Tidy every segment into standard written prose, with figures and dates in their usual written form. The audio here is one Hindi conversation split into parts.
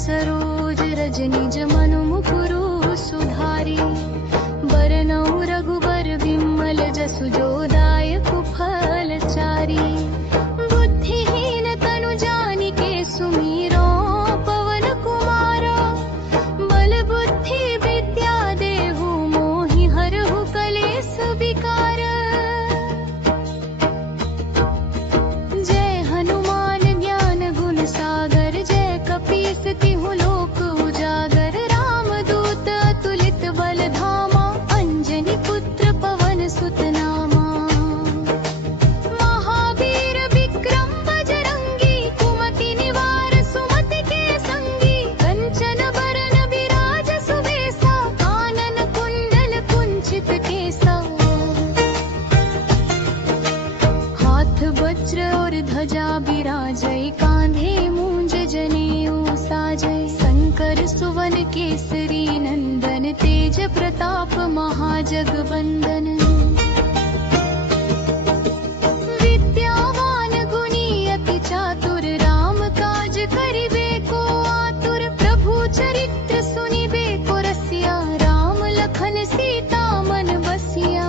सरोज रज निज मनु मुकुरु सुधारी। बरनउँ रघुबर विमल जसु जो दायकु फल चारी। बुद्धिहीन तनु जानिके सुमिरो पवन कुमारा। बल बुद्धि विद्या देहु मोहि हरहु कलेस विकार। जय हनुमान ज्ञान गुण सागर। जय कपीस तिहु लोक उजागर। रामदूत अतुलित बल धामा। अंजनी पुत्र पवन सुत नामा। महावीर विक्रम बजरंगी। कुमति निवार सुमति के संगी। कंचन बरन विराज सुबेसा। कानन कुंडल कुंचित केसा। हाथ वज्र और ध्वजा बिराजै। कांधे मूंज जनेऊ साजै। शंकर सुवन केसरी नंदन। तेज प्रताप महाजगवंदन। विद्यावान गुणी अति चातुर। राम काज करिबे को आतुर। प्रभु चरित्र सुनिबे को रसिया। राम लखन सीता मन बसिया।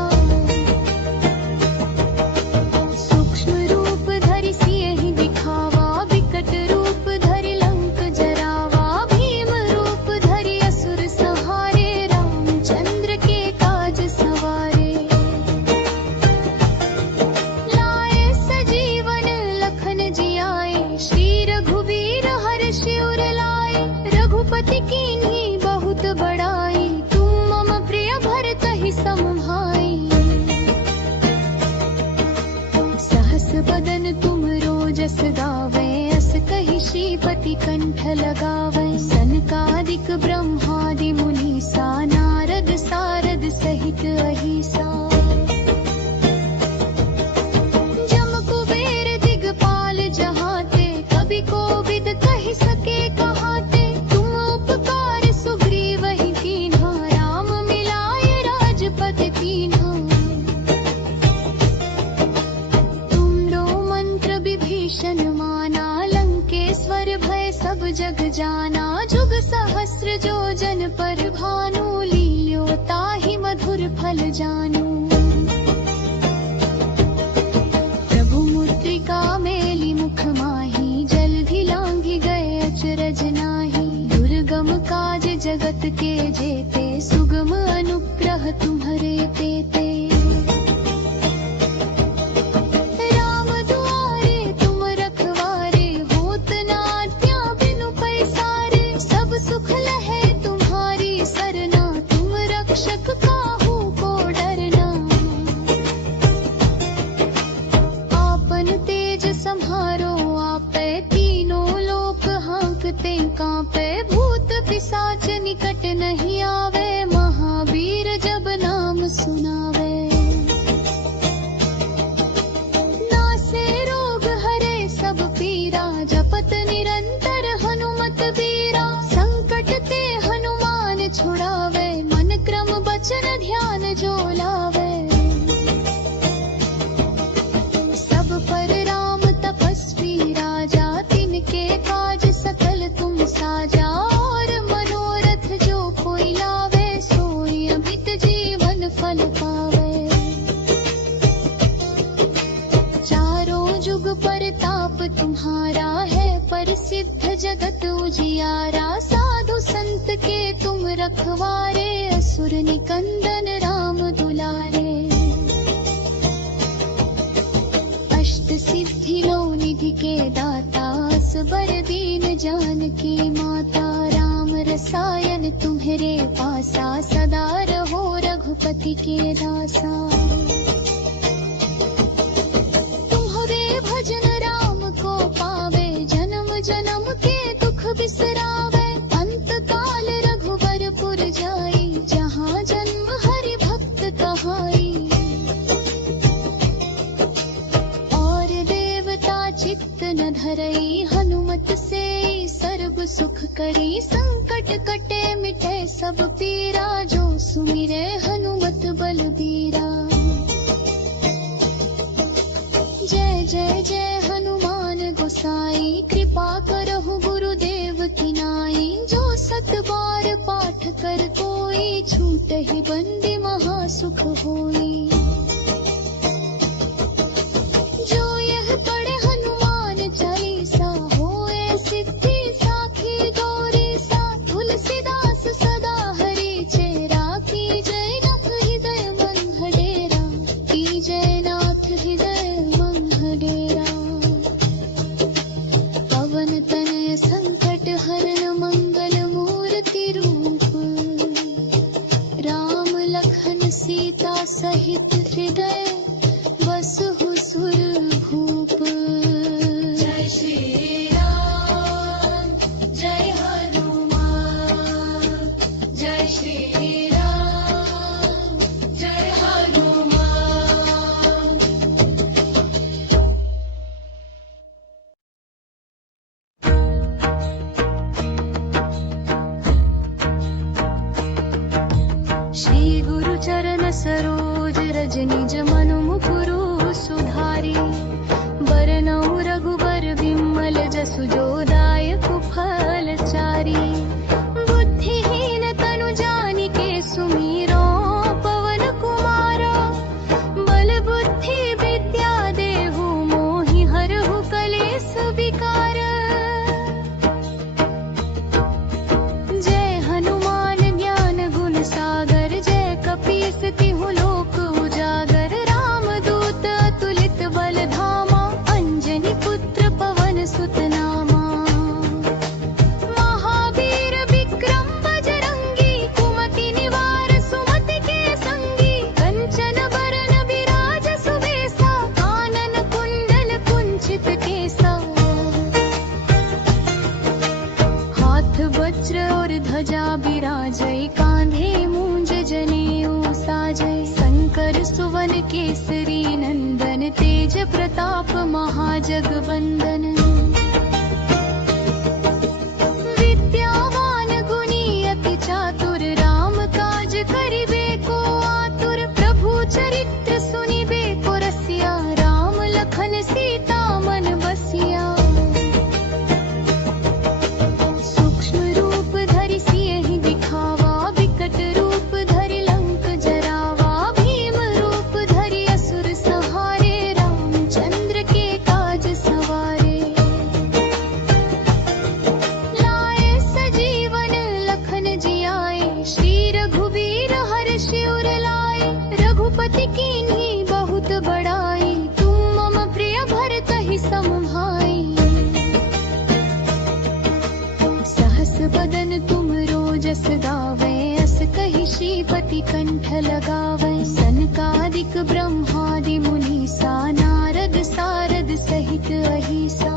सूक्ष्म रूप धरि सियहि दिखावा। विकट रूप धरि लंक जरावा। भीम रूप धरि असुर संहारे। रामचंद्र के काज सवारे। लाए सजीवन लखन जियाए। श्री रघुवीर हर्षि उर लाए। रघुपति कीन्ही बहुत बड़ाई। तुम मम प्रिय भरतहि सम भाई। सहस बदन तुम रोजस गावै। अस कहि श्रीपति कंठ लगावै। सनकादिक ब्रह्मादि मुनीसा। नारद सारद सहित अहिसा। जम कुबेर दिगपाल जहाते। कवि कोविद कहि सके कहाते। तुम उपकार सुग्रीवहि कीन्हा। राम मिलाए राजपद दीन्हा। तुमरो मंत्र विभीषण माना। लंकेश्वर भय सब जग जाना। जुग सहस्र जो जन पर भानु। लील्यो ताहि मधुर फल जानू। प्रभु मुद्रिका मेलि मुख माहि। जल्दि लांघि गए अचरज नाहि। दुर्गम काज जगत के जेते। सुगम अनुग्रह तुम्हरे तेते। राम दुआरे तुम रखवारे। होत न आज्ञा बिनु पैसारे। सब सुख लहै तुम्हारी सरना। तुम रक्षक काहू को डरना। आपन तेज सम्हारो आपै। तीनों लोक हांकते कांपै। भूत पिशाच निकट नहीं आवे। महावीर जब नाम सुनावे। नासे रोग हरे सब पीरा। जपत निरंतर हनुमत बीरा। संकट ते हनुमान छुड़ावे। मन क्रम बचन ध्यान जो लावे। सब पर राम तपस्वी राजा। तिनके काज सकल तुम साजा। और मनोरथ जो कोई लावे। सोई अमित जीवन फल पावे। चारों जुग परताप तुम्हारा है। प्रसिद्ध जगत उजियारा। साधु संत के तुम रखवारे। असुर निकंदन राम दुलारे। अष्ट सिद्धि नौ निधि के दाता। असबर दीन जानकी माता। राम रसायन तुम्हरे पासा। सदा रहो रघुपति के दासा। तुम्हारे भजन राम को पावे। जन्म जन्म के दुख बिसरावे। अंत काल रघुबर पुर जाई। जहाँ जन्म हरि भक्त कहाई। और देवता चित्त न धरई। हनुमत से सर्व सुख करी। संकट कटे मिटे सब पीरा। जो सुमिरे हनुमत बलबीरा। जय जय जय हनुमान गोसाई। कृपा करहु गुरुदेव शिव की नाई, जो 7 बार पाठ कर कोई, छूट ही बंदी महासुख होई। जो यह पढ़े हनुमान चालीसा, होए सिद्धि साखी गौरी सा। तुलसीदास सदा हरि चेरा, की जय नाथ हृदय मंगडेरा, की जय नाथ हृदय मंगडेरा। पवन तनय संकट हरण मंगल मूर्ति रूप, राम लखन सीता सहित हृदय बसहु सुरभूप। जय श्री राम जय हनुमान, जय श्री राम जय हनुमान। श्री गुरु चरण सरोज रज निज मनु मुकुरु सुधारी, बरनउँ रघुबर विमल जसु जो दायक फल चारी। बुद्धिहीन तनु जानिके सुमिरो, पवन कुमारो बल बुद्धि विद्या देहु, मोहि हरहु कलेस विकार। जय हनुमान ज्ञान गुण सागर, जय कपीस तिहु लोक उजागर। रामदूत अतुलित बल धामा, अंजनी पुत्र पवन सुत नामा। महावीर विक्रम बजरंगी, कुमति निवार सुमति के संगी। कंचन बरन विराज सुबेसा, कानन कुंडल कुंचित केसा। हाथ वज्र और ध्वजा बिराजै, कांधे मूंज जनेऊ साजै। शंकर सुवन केसरी नंदन, तेज प्रताप महाजगवंदन। विद्यावान गुणी अति चातुर, राम काज करिबे को आतुर। प्रभु चरित्र सुनिबे को रसिया, राम लखन सीता मन बसिया। सूक्ष्म रूप धरि सियहि दिखावा, विकट रूप धरि लंक जरावा। भीम रूप धरि असुर संहारे, रामचंद्र के काज सवारे। लाए सजीवन लखन जियाए, श्री रघुवीर हर्षि उर लाए। रघुपति कीन्ही बहुत बड़ाई, तुम मम प्रिय भरतहि सम भाई। सहस बदन तुम रोजस गावै, अस कहि श्रीपति कंठ लगावै। सनकादिक ब्रह्मादि मुनीसा, नारद सारद सहित अहिसा।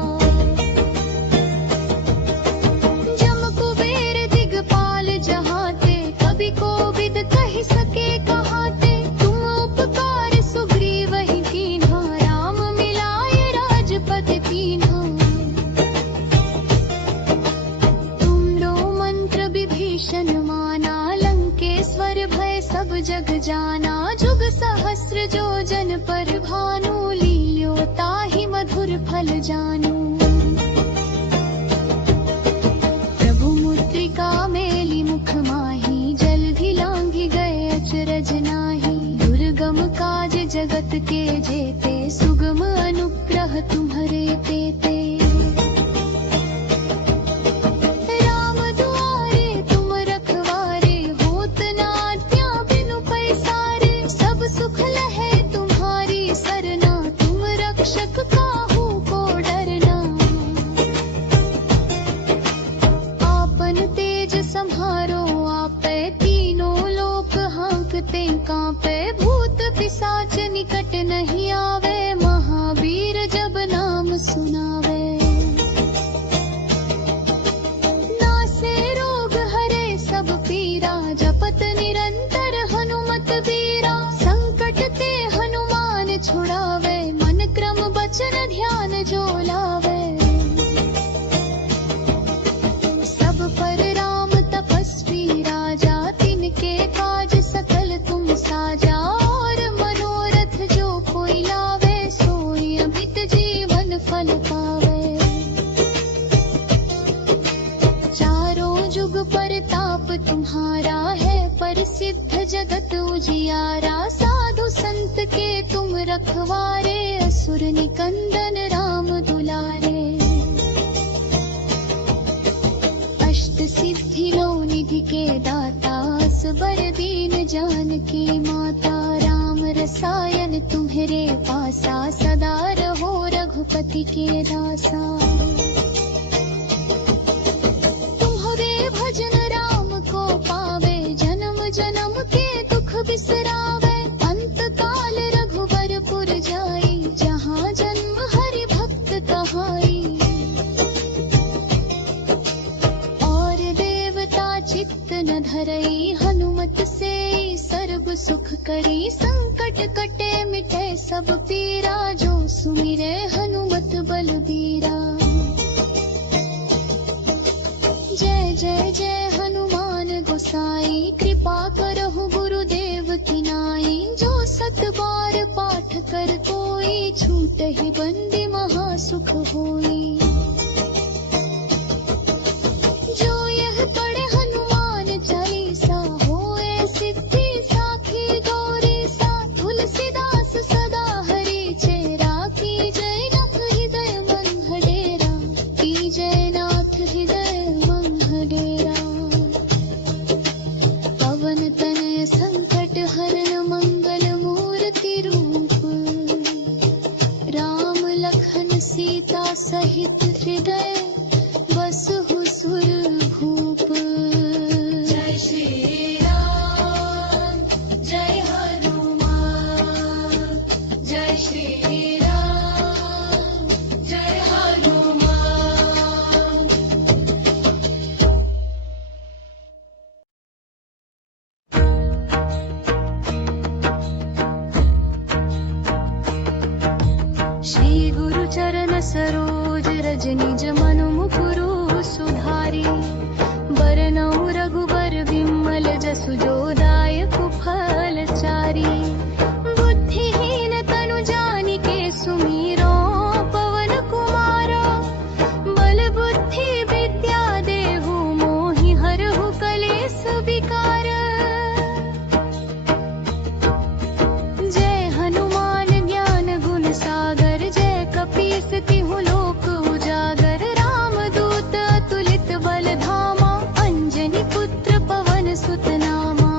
जम कुबेर दिगपाल जहाते, कवि कोविद कहि सके कहाते। तुम उपकार सुग्रीवहि कीन्हा, राम मिलाए राजपद दीन्हा। तुमरो मंत्र विभीषण माना, लंकेश्वर भय सब जग जाना। जुग सहस्र जो जन पर भानु, लील्यो ताहि मधुर फल जानू। प्रभु मुद्रिका मेली मुख माहि, जल्दि लांघि गए अचरज नाही। दुर्गम काज जगत के जेते, सुगम अनुग्रह तुम्हरे तेते। राम दुआरे तुम रखवारे, होत न आज्ञा बिनु पैसारे। सब सुख लहै तुम्हारी सरना, तुम रक्षक काहू को डरना। आपन तेज सम्हारो आपै, तीनों लोक हांकते कांपै। भूत पिशाच निकट नहीं आवे, रखवारे, असुर निकंदन राम दुलारे। अष्ट सिद्धि लो निधि के दाता, असबर दीन जानकी माता। राम रसायन तुम्हारे पासा, सदा रहो रघुपति के दासा। तुम्हारे भजन राम को पावे, जन्म जन्म के दुख बिसरावे। अंत काल रघुबरपुर जाई, जहाँ जन्म हरि भक्त कहाई। और देवता चित्त न धरई, हनुमत से सर्व सुख करी। संकट कटे मिटे सब पीरा, जो सुमिरे हनुमत बलबीरा। जय जय जय हनुमान गोसाई, कृपा करहु गुरुदेव की नाई। जो सत बार पाठ कर कोई, छूटहि बंदी महा सुख होई। जो यह पढ़े हनुमान चालीसा, होए सिद्धि साखी गौरी सा। तुलसीदास सदा हरि चेरा, की जय नाथ हृदय मन डेरा। की जय नाथ हृदय मन डेरा। पवन तनय संकट हरन, मंगल मूर्ति रूप। राम लखन सीता सहित हृदय, बसहु सुरभूप। जय श्री राम जय हनुमान, जय श्री राम जय हनुमान। श्री गुरु चरण सरोज रज, निज मनु मुकुरु सुधारी। बरनउँ रघुबर विमल, जसु जो दायक फल चारी। बुद्धिहीन तनु जानिके, सुमिरो पवन कुमारा। बल बुद्धि विद्या देहु, मोहि हरहु कलेस विकार। जय हनुमान ज्ञान गुण सागर, जय कपीस तिहु लोक उजागर। रामदूत अतुलित बल धामा, अंजनी पुत्र पवन सुत नामा।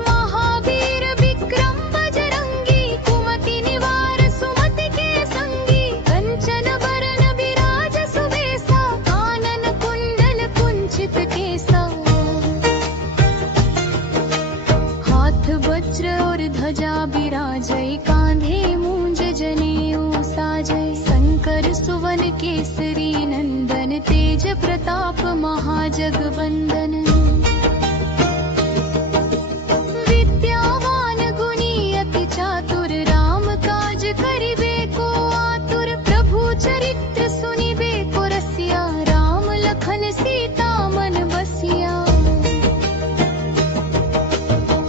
महावीर विक्रम बजरंगी, कुमति निवार सुमति के संगी। कंचन बरन विराज सुबेसा, कानन कुंडल कुंचित केसा। हाथ वज्र और ध्वजा बिराजै, कांधे मूंज जनेऊ साजै। शंकर सुवन केसरी नंदन, तेज प्रताप महाजगवंदन। विद्यावान गुणी अति चातुर, राम काज करिबे को आतुर। प्रभु चरित्र सुनिबे को रसिया, राम लखन सीता मन बसिया।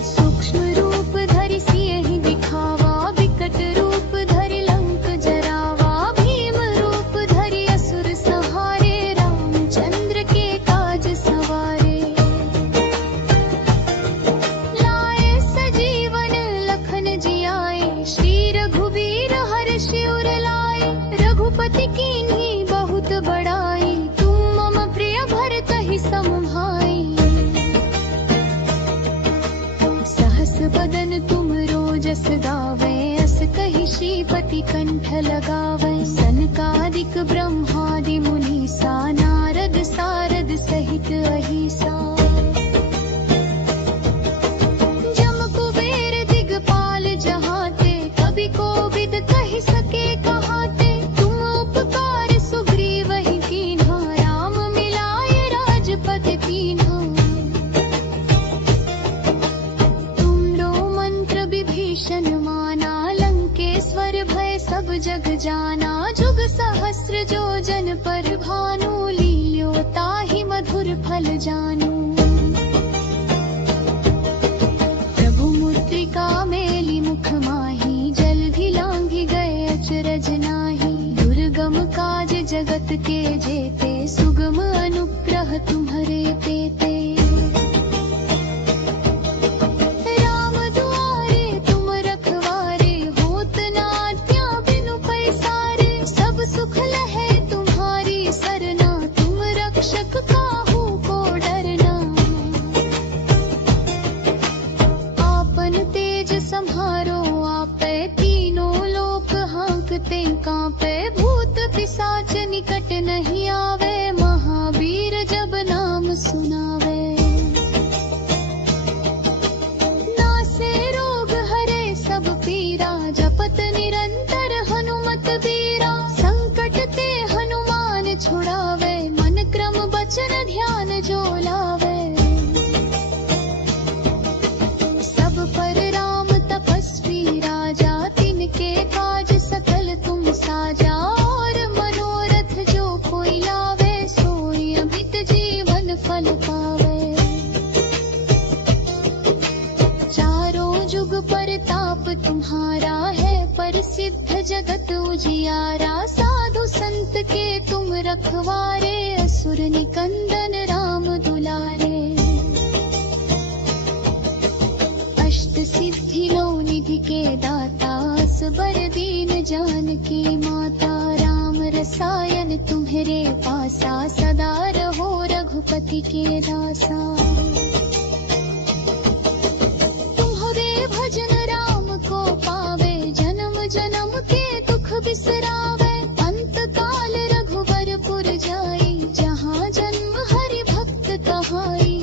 सूक्ष्म रूप धरि सियहि दिखावा, विकट रूप धरि लंक जरावा। भीम रूप धरि असुर संहारे, रामचंद्र के काज सवारे। लाए सजीवन लखन जियाए, श्री रघुबीर हर्षि उर लाए। रघुपति कीन्ही बहुत बड़ाई, तुम मम प्रिय भरतहि सम भाई। सहस बदन तुम रोजस गावे, अस कहि श्रीपति कंठ लगावे। सनकादिक ब्रह्मादि मुनीसा, नारद सारद सहित अहिसा। जम कुबेर दिगपाल जहाते, कवि कोविद कहि सके कहाते। तुम उपकार सुग्रीवहि कीन्हा, राम मिलाए राजपद कीन्हा। तुमरो मंत्र विभीषण माना, लंकेश्वर भय सब जग जाना। जुग सहस्र जो जन पर भानु, लील्यो ताहि मधुर फल जानू। प्रभु मुद्रिका मेली मुख माही, जल्दि लांघि गए अचरज नाही। दुर्गम काज जगत के जेते, सुगम अनुग्रह तुम्हारे तेते। राम दुआरे तुम रखवारे, पर्वते कांपे, भूत पिशाच निकट नहीं आवे, महावीर जब नाम सुनावे। नासे रोग हरे सब पीरा, जपत निरंतर हनुमत बीरा। संकट ते हनुमान छुड़ावे, मन क्रम बचन ध्यान जो लावे। सब पर राम तपस्वी राजा, तिनके काज सकल तुम साजा। और मनोरथ जो कोई लावे, सोई अमित जीवन फल पावे। चारों जुग परताप तुम्हारा है, प्रसिद्ध जगत उजियारा। साधु संत के तुम रखवारे, असुर निकंदन राम दुलारे। अष्ट सिद्धि नौ निधि के दाता, असबर दीन जानकी माता। राम रसायन तुम्हारे पासा, सदा रहो रघुपति के दासा। तुम्हारे भजन राम को पावे, जन्म जन्म के दुख बिसरावे। अंत काल रघुबर पुर जाई, जहाँ जन्म हरि भक्त कहाई।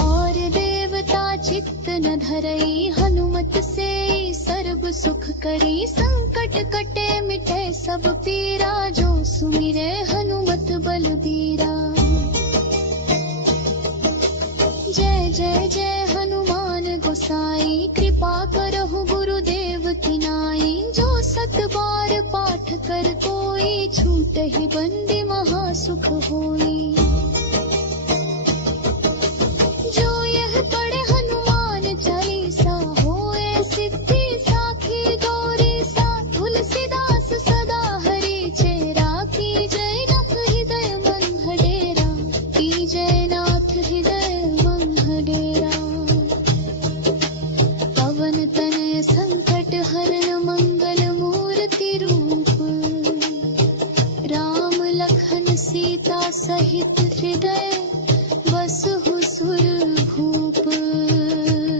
और देवता चित्त न धरई, हनुमत से सर्व सुख करी। संकट कटे मिटे सब पीरा, जो सुमिरे हनुमत बलबीरा। जय जय जय हनुमान गोसाई, कृपा करहु गुरुदेव की नाई। जो सत बार पाठ कर कोई, छूटहि बंदी महा सुख होई। जो यह पढ़े हनुमान चालीसा, होए सिद्धि साखी गौरी सा। तुलसीदास सदा हरि चेरा, की जय नाथ हृदय मन हडेरा। की जय नाथ हृदय मन हडेरा। पवन तनय संकट हरण, मंगल मूर्ति रूप। राम लखन सीता सहित हृदय, बसहु सुर भूप।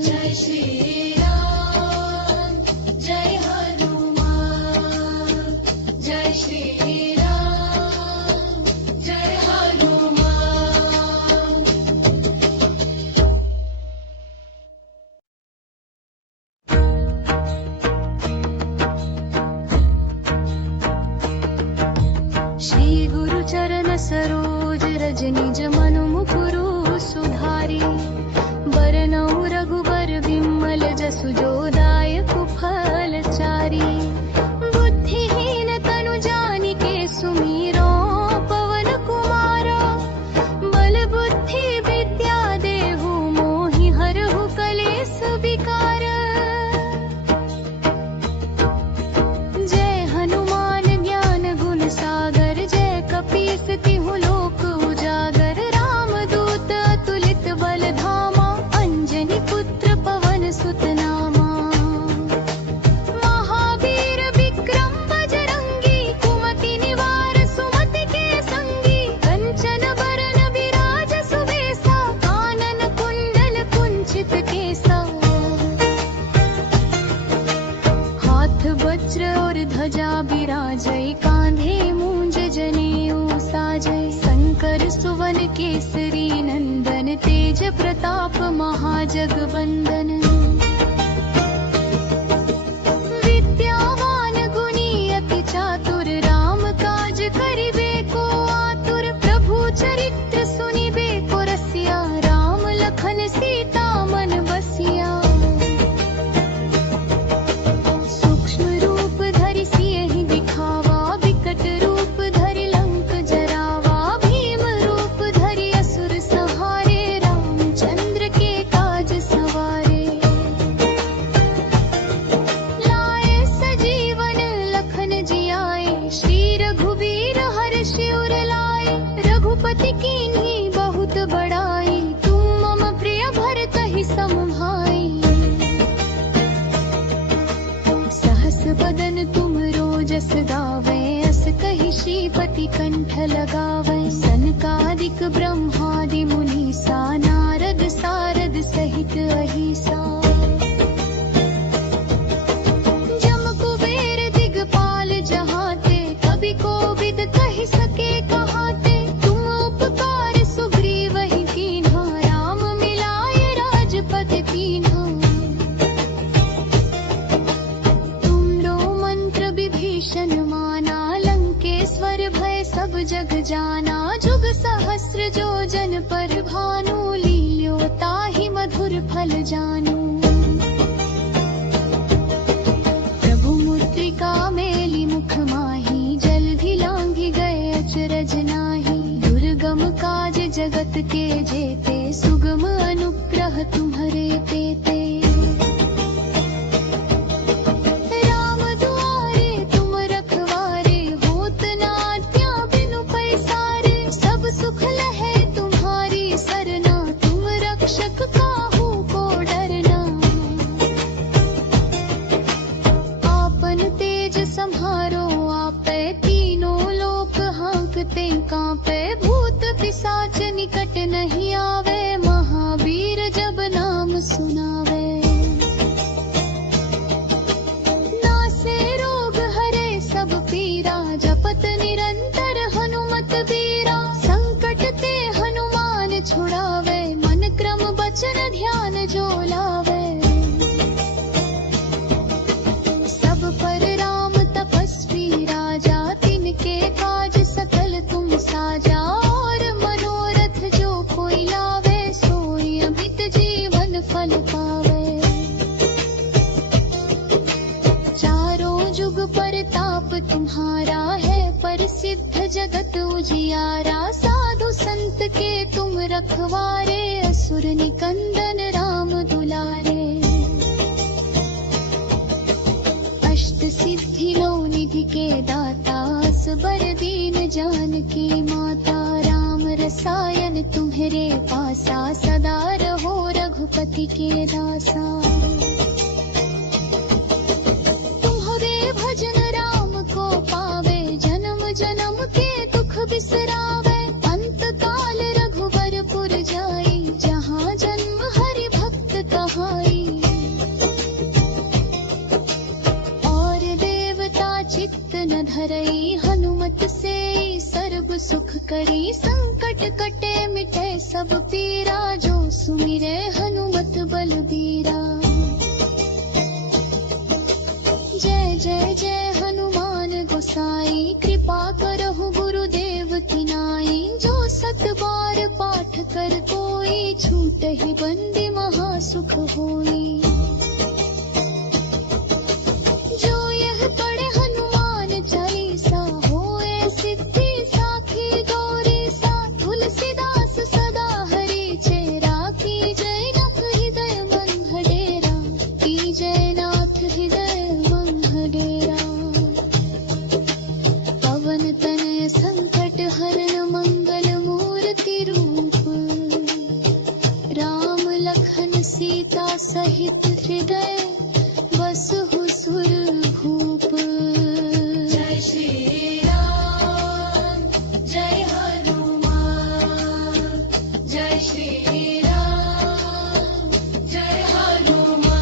जय श्री राम जय हनुमान, जय श्री राम जय हनुमान। श्री गुरु चरण सरोज रज, निज मनु मुकुरु सुधारी। बरनउँ रघुबर विमल, जसु जो दायक फल चारी। बुद्धिहीन तनु जानिके, सुमिरो पवन कुमारा। बल बुद्धि विद्या देहु, मोहि हरहु कलेस विकार। जय हनुमान ज्ञान गुण सागर, जय कपीस तिहु लोक उजागर। रामदूत अतुलित बल धामा, अंजनी पुत्र पवन सुत नामा। महावीर विक्रम बजरंगी, कुमति निवार सुमति के संगी। कंचन बरन विराज सुबेसा, कानन कुंडल कुंचित केसा। हाथ वज्र और ध्वजा बिराजै, कांधे मूंज जनेऊ साजै। शंकर सुवन केसरी नंदन, तेज प्रताप महाजगवंदन। विद्यावान गुणी अति चातुर, राम काज करिबे को आतुर। प्रभु चरित्र सुनिबे को रसिया, राम लखन सीता मन बसिया। सूक्ष्म रूप धरि सियहि दिखावा, विकट रूप धरि लंक जरावा। भीम रूप धरि असुर संहारे, रामचंद्र के काज सवारे। लाए सजीवन लखन जियाए, श्री रघुवीर हर्षि उर लाए। रघुपति कीन्ही बहुत बड़ाई, तुम मम प्रिय भरतहि सम भाई। सहस बदन तुम रोजस गावे, अस कहि श्रीपति कंठ लगावे। सनकादिक ब्रह्मादि मुनीसा, नारद सारद सहित अहिसा। जग जाना जुग सहस्र जो जन पर भानु लील्यो ताहि मधुर फल जानू। प्रभु मुद्रिका मेली मुख माही जल भी लांघी गए अचरज नाही। दुर्गम काज जगत के जेते सुगम अनुग्रह तुम्हारे तेते। राम दुआरे तुम रखवारे होत न आज्ञा बिनु पैसारे। सब सुख लहे तुम्हारी सरना तुम रक्षक काहू को डरना। आपन तेज सम्हारो आपे तीनों लोक हाँकते कांपे। भूत पिशाच निकट नहीं आवे महावीर जब नाम सुनावे। नासे रोग हरे सब पीरा जपत निरंतर हनुमत बीरा। संकट ते हनुमान छुड़ावे मन क्रम बचन ध्यान जो लावे। सब पर राम तपस्वी राजा तिनके काज सकल तुम साजा। और मनोरथ जो कोई लावे सोई अमित जीवन फल पावे। चारों जुग परताप तुम्हारा है प्रसिद्ध जगत उजियारा। साधु संत के तुम रखवारे असुर निकंदन राम दुलारे। अष्ट सिद्धि नौ निधि के दाता असबर दीन जानकी माता। राम रसायन तुम्हारे पासा सदा रहो रघुपति के दासा। तुम्हारे भजन राम को पावे जन्म जन्म के दुख बिसरावे। अंत काल रघुबर पुर जाई जहाँ जन्म हरि भक्त कहाई। और देवता चित्त न धरई हनुमत से सर्व सुख करी। संकट कटे मिटे सब पीरा जो सुमिरे हनुमत बलबीरा। जय जय जय हनुमान गोसाई कृपा करहु गुरुदेव की नाई। जो सत बार पाठ कर कोई छूटहि बंदी महा सुख होई। जो यह पढ़े हनुमान चालीसा होए सिद्धि साखी गौरी सा। तुलसीदास सदा हरि चेरा की जय नाथ हृदय मन डेरा। की जय नाथ हृदय मन डेरा। पवन तनय संकट हरण मंगल मूर्ति रूप। राम लखन सीता सहित हृदय बसहु सुरभूप। जय श्री राम जय हनुमान। जय श्री राम जय हनुमान।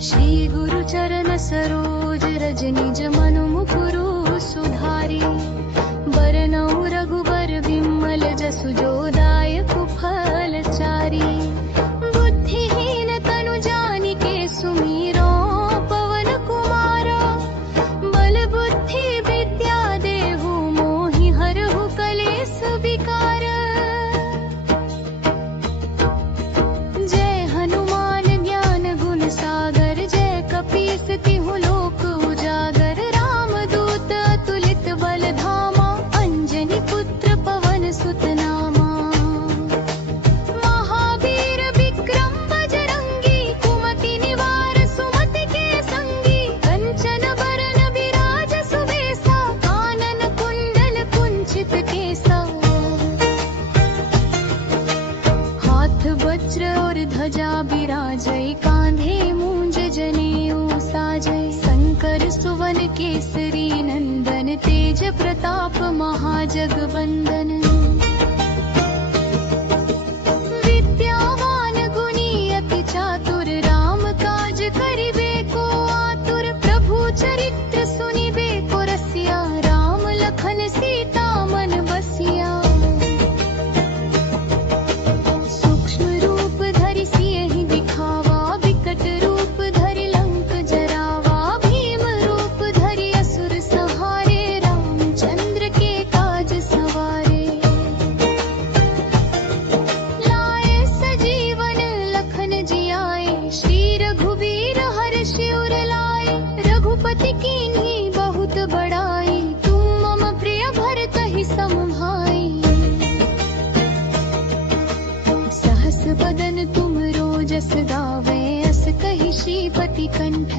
श्री गुरु चरण सरोज रज निज मनु मुकुरु सुधारी। बरनउँ रघुबर विमल जसु जो दायक फल चारी। बुद्धिहीन तनु जानिके सुमिरो पवन कुमारा। बल बुद्धि विद्या देहु मोहि हरहु कलेस विकार। जय हनुमान ज्ञान गुण सागर जय कपीस तिहु लोक उजागर। रामदूत अतुलित बल धामा अंजनी पुत्र पवन सुत नामा। महावीर विक्रम बजरंगी कुमति निवार सुमति के संगी। कंचन बरन विराज सुबेसा कानन कुंडल कुंचित केसा। हाथ वज्र और ध्वजा बिराजै कांधे मूंज जनेऊ साजै। शंकर सुवन केसरी नंदन तेज प्रताप महाजगवंदन। विद्यावान गुणी अति चातुर राम काज करिबे को आतुर। प्रभु चरित्र सुनिबे को रसिया राम लखन सीता मन बसिया।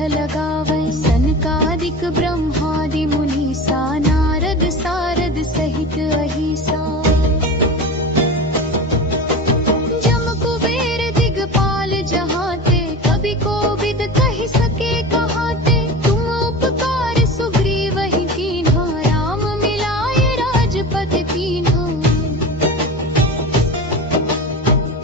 लगावे। सनकादिक ब्रह्मादि मुनीसा नारद सारद सहित अहिसा। जम कुबेर दिगपाल जहाते कवि कोविद कहि सके कहाते। तुम उपकार सुग्रीव ही कीन्हा राम मिलाय राजपद दीन्हा।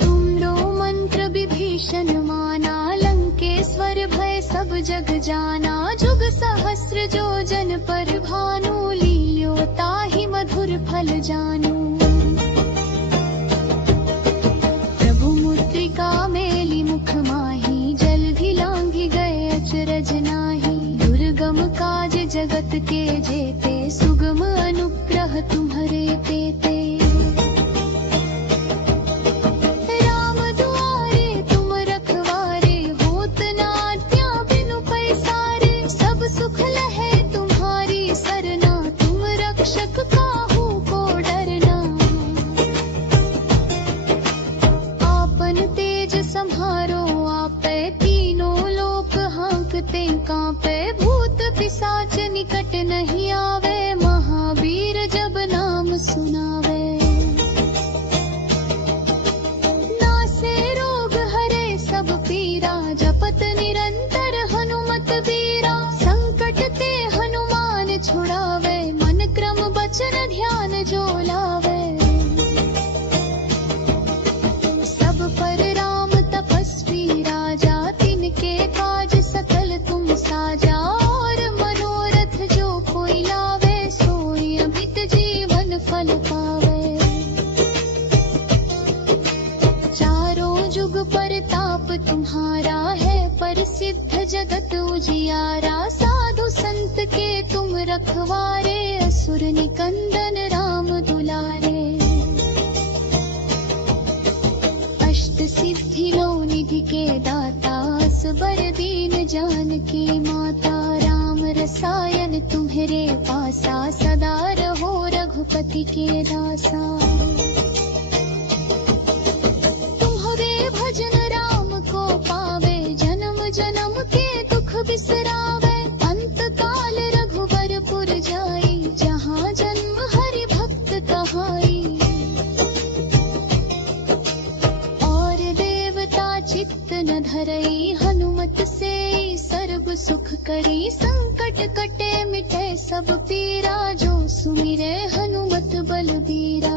तुमरो मंत्र विभीषण माना लंकेश्वर भय सब जग जाना। जुग सहस्र जो जन पर भानु लील्यो ताहि मधुर फल जानू। प्रभु मुद्रिका मेली मुख माही जल्दी लांघि गए अचरज नाही। दुर्गम काज जगत के जेते सुगम अनुग्रह तुम्हरे पेते। राम दुआरे तुम रखवारे होत न आज्ञा बिनु पैसारे। सब सुख लहे तुम्हारी सरना तुम रक्षक काहू को डरना। आपन तेज सम्हारो आपे तीनों लोक हाँकते कांपे। भूत पिशाच निकट नहीं आवे महावीर जब नाम सुनावे। नासे रोग हरे सब पीरा जपत निरंतर हनुमत बीरा। संकट ते हनुमान छुड़ावे मन क्रम बचन ध्यान जो लावे। सब पर राम तपस्वी राजा तिनके काज सकल तुम साजा। और मनोरथ जो कोई लावे सोई अमित जीवन फल पावे। चारों जुग परताप तुम्हारा है प्रसिद्ध जगत उजियारा। साधु संत के तुम रखवारे असुर निकंदन राम दुलारे। अष्ट सिद्धि लो निधि के दाता असबर दीन जानकी माता। राम रसायन तुम्हरे पासा सदा रहो रघुपति के दासा। तुम्हारे भजन राम को पावे जन्म जन्म के दुख बिसरावे। अंत काल रघुबर पुर जाई जहाँ जन्म हरि भक्त कहाई। और देवता चित्त न धरई हनुमत से सर्व सुख करी। संकट कटे मिटे सब पीरा जो सुमिरे हनुमत बलबीरा।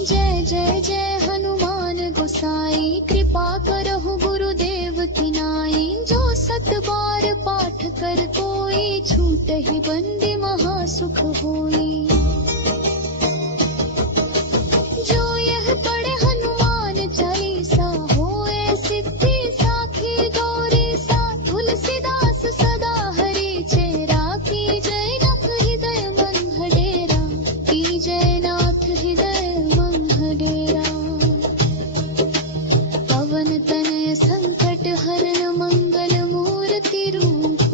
जय जय जय हनुमान गोसाई कृपा करहु गुरुदेव की नाई। जो सत बार पाठ कर कोई छूटहि बंदी महासुख होई। जो यह पढ़े हनुमान चालीसा होए सिद्धि साखी गौरी सा। तुलसीदास सदा हरि चेरा की जय नाथ हृदय मन हडेरा। की जय नाथ हृदय मन हडेरा। पवन तनय संकट हरण मंगल मूर्ति रूप।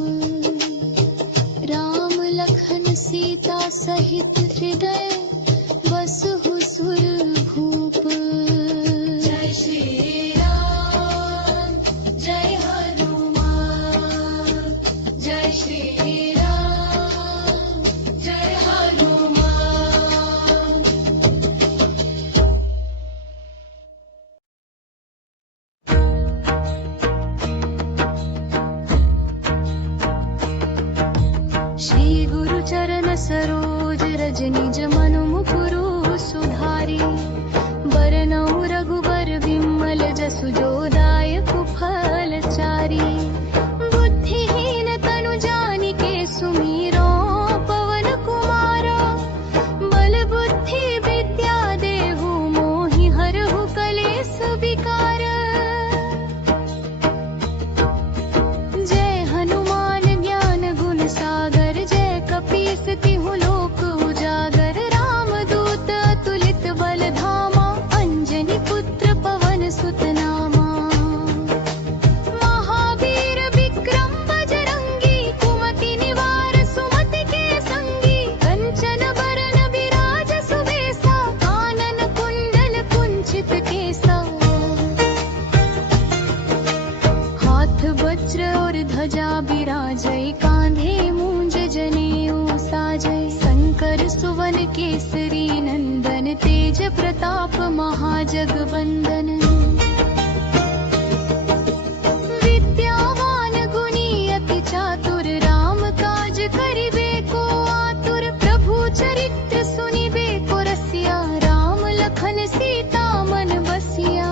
राम लखन सीता सहित हृदय बसहु सुरभूप। जय श्री राम जय हनुमान। जय श्री राम जय हनुमान। श्री गुरु चरण सरोज रज निज मनु मुकुरु सुधारी। बरनउँ रघुबर विमल जसु जो दायकु फल चारी। बुद्धिहीन तनु जानिके सुमिरो पवन कुमारा। बल बुद्धि विद्या देहु मोहि हरहु कलेस विकार। जय हनुमान ज्ञान गुण सागर जय कपीस तिहु लोक उजागर। और ध्वजा बिराजय, कांधे मूंज जनेऊ साजय। शंकर सुवन केसरी नंदन, तेज प्रताप महाजगवंदन। विद्यावान गुणी अति चातुर, राम काज करिबे को आतुर। प्रभु चरित्र सुनिबे को रसिया, राम लखन सीता मन बसिया।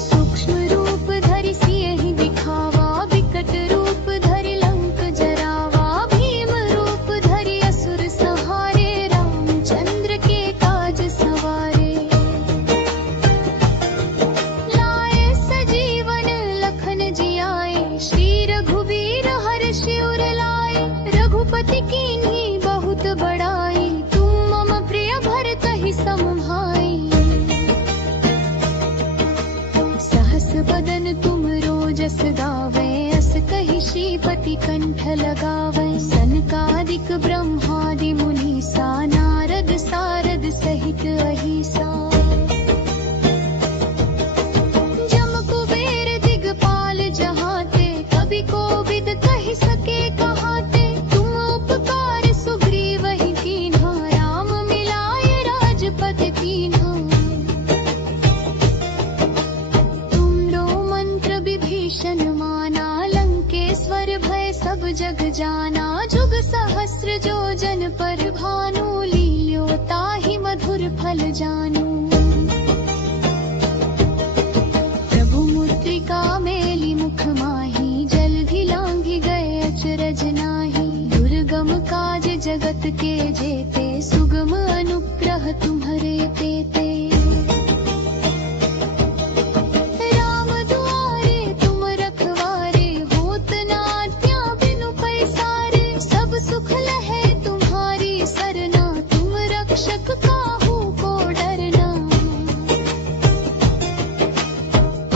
सूक्ष्म रूप धरि सियहि दिखावा, विकट रूप धरि लंक जरावा। भीम रूप धरि असुर संहारे, रामचंद्र के काज सवारे। लाए सजीवन लखन जियाए, श्री रघुबीर हर्षि उर लाए। रघुपति कीन्ही बहुत बड़ाई, तुम मम प्रिय भरतहि सम भाई। सहस बदन तुम रोजस गावे, अस कहि श्रीपति कंठ लगावे। सनकादिक ब्रह्मादि मुनीसा, नारद सारद सहित अहिसा। जम कुबेर दिगपाल जहाते, कवि कोविद कहि सके कहाते। तुम उपकार सुग्रीवहि कीन्हा, राम मिलाए राजपद कीन्हा। तुमरो मंत्र विभीषण माना, लंकेश्वर भय सब जग जाना। जुग सहस्र जो जन पर भानु, लील्यो ताहि मधुर फल जानू। प्रभु मुद्रिका मेली मुख माहि, जल्दि लांघि गए अचरज नाही। दुर्गम काज जगत के जेते, सुगम अनुग्रह तुम्हरे तेते। राम दुआरे तुम रखवारे, होत न आज्ञा बिनु पैसारे। सब सुख लहै तुम्हारी सरना, तुम रक्षक काहू को डरना।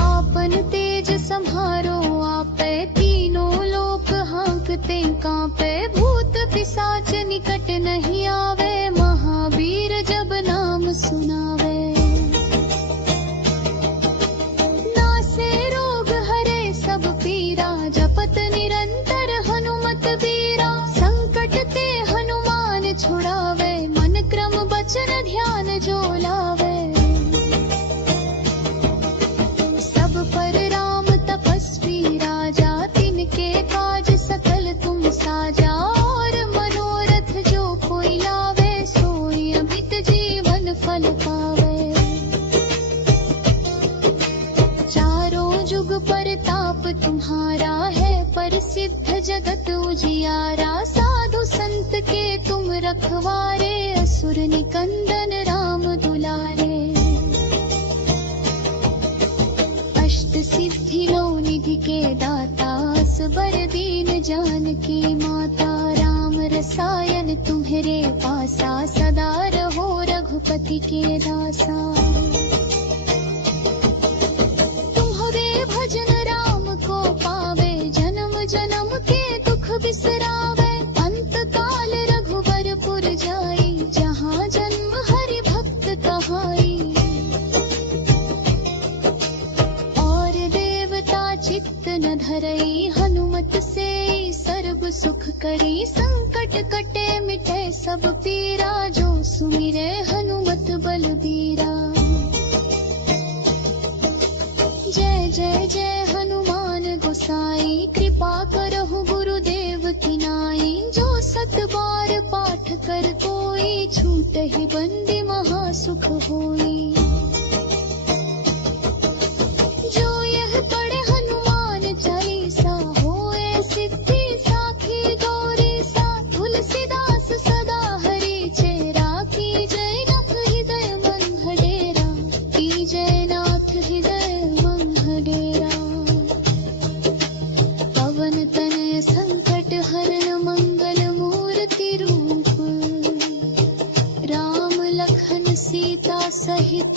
आपन तेज सम्हारो आपै, तीनों लोक हांकते कांपै। भूत पिशाच निकट नहीं आवे, महावीर जब नाम सुनावे। नासे रोग हरे सब पीरा, जपत निरंतर हनुमत बीरा। संकट ते हनुमान छुड़ावे, मन क्रम बचन ध्यान जो लावे। सब पर राम तपस्वी राजा, तिनके काज सकल तुम साजा। और मनोरथ जो कोई लावे, सोई अमित जीवन फल पावे। चारों जुग परताप तुम्हारा है, प्रसिद्ध जगत उजियारा। साधु संत के तुम रखवारे, असुर निकंदन राम दुलारे। अष्ट सिद्धि नौ निधि के दाता, असबर दीन जानकी माता। राम रसायन तुम्हरे पासा, सदा रहो रघुपति के दासा। तुम्हारे भजन राम को पावे, जन्म जन्म के दुख बिसरावे। अंत काल रघुबर पुर जाई, जहाँ जन्म हरि भक्त कहाई। और देवता चित्त न धरई, हनुमत से सर्व सुख करी। संकट कटे मिटे सब पीरा, जो सुमिरे हनुमत बलबीरा। जय जय जय हनुमान गोसाई, कृपा करहु गुरुदेव की नाई। जो सत बार पाठ कर कोई, छूटहि बंदी महा सुख होई। जो यह पढ़े हनुमान चालीसा, होए सिद्धि साखी गौरीसा। तुलसीदास सदा हरि चेरा, की जय नाथ हृदय मन डेरा। की जय नाथ हृदय मन डेरा। पवन तनय संकट हरण, मंगल मूर्ति रूप। राम लखन सीता सहित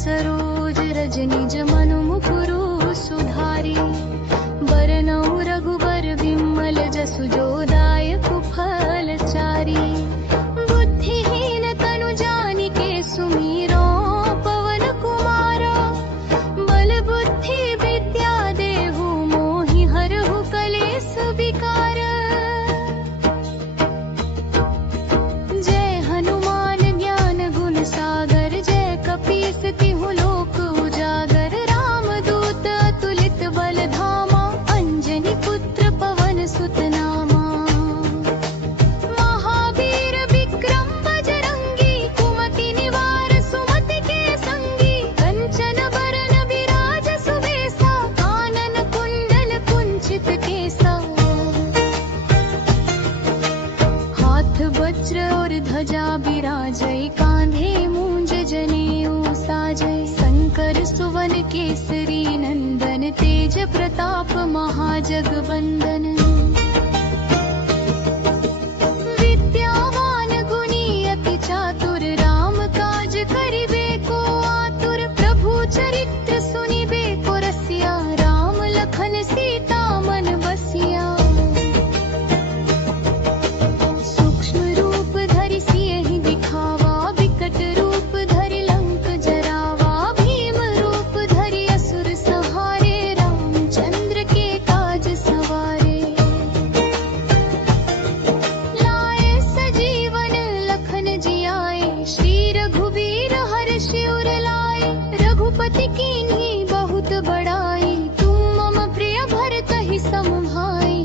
सरोज रज निज मनु मुकुरु सुधारी। बरनौ रघुबर विमल जसु जो दायक फल चारी। बुद्धिहीन तनु जानिके सुमिरो पवन कुमारो। बल बुद्धि विद्या देहु मोहि हरहु कलेस विकार। जय हनुमान ज्ञान गुण सागर। जय कपीस तिहु लोक उजागर। रामदूत अतुलित बल धामा। अंजनी पुत्र पवन सुत नामा। महावीर विक्रम बजरंगी। कुमति निवार सुमति के संगी। कंचन बरन विराज सुबेसा। कानन कुंडल कुंचित केसा। हाथ वज्र और ध्वजा बिराजै। कांधे मूंज जनेऊ साजै। शंकर सुवन केसरी नंदन। तेज प्रताप महाजगवंदन। विद्यावान गुणी अति चातुर। राम काज करिबे को आतुर। प्रभु चरित्र सुनिबे को रसिया। राम लखन सीता मन बसिया। सूक्ष्म रूप धरि सियहि दिखावा। विकट रूप धरि लंक जरावा। भीम रूप धरि असुर संहारे। रामचंद्र के काज सवारे। लाए सजीवन लखन जियाए। श्री रघुवीर हर्षि उर लाए। रघुपति कीन्ही बहुत बड़ाई। तुम मम प्रिय भरतहि सम भाई।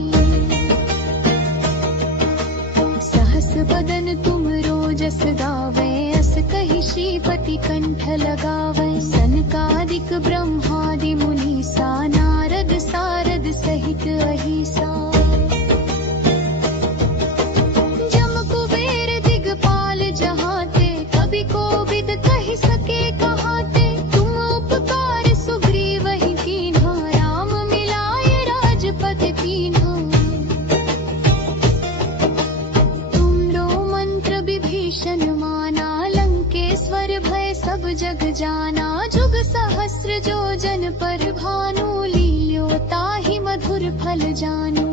सहस बदन तुम रोजस गावै। अस कहि श्रीपति कंठ लगावै। सनकादिक ब्रह्मादि मुनीसा। नारद सारद सहित अहिसा। जम कुबेर दिगपाल जहाते। कवि कोविद कहि सके कहाते। तुम उपकार सुग्रीवहि कीन्हा। राम मिलाए राजपद दीन्हा। तुमरो मंत्र विभीषण माना। लंकेश्वर भय सब जग जाना। जुग सहस्र जो जन पर भानु। लील्यो ताहि मधुर फल जानू।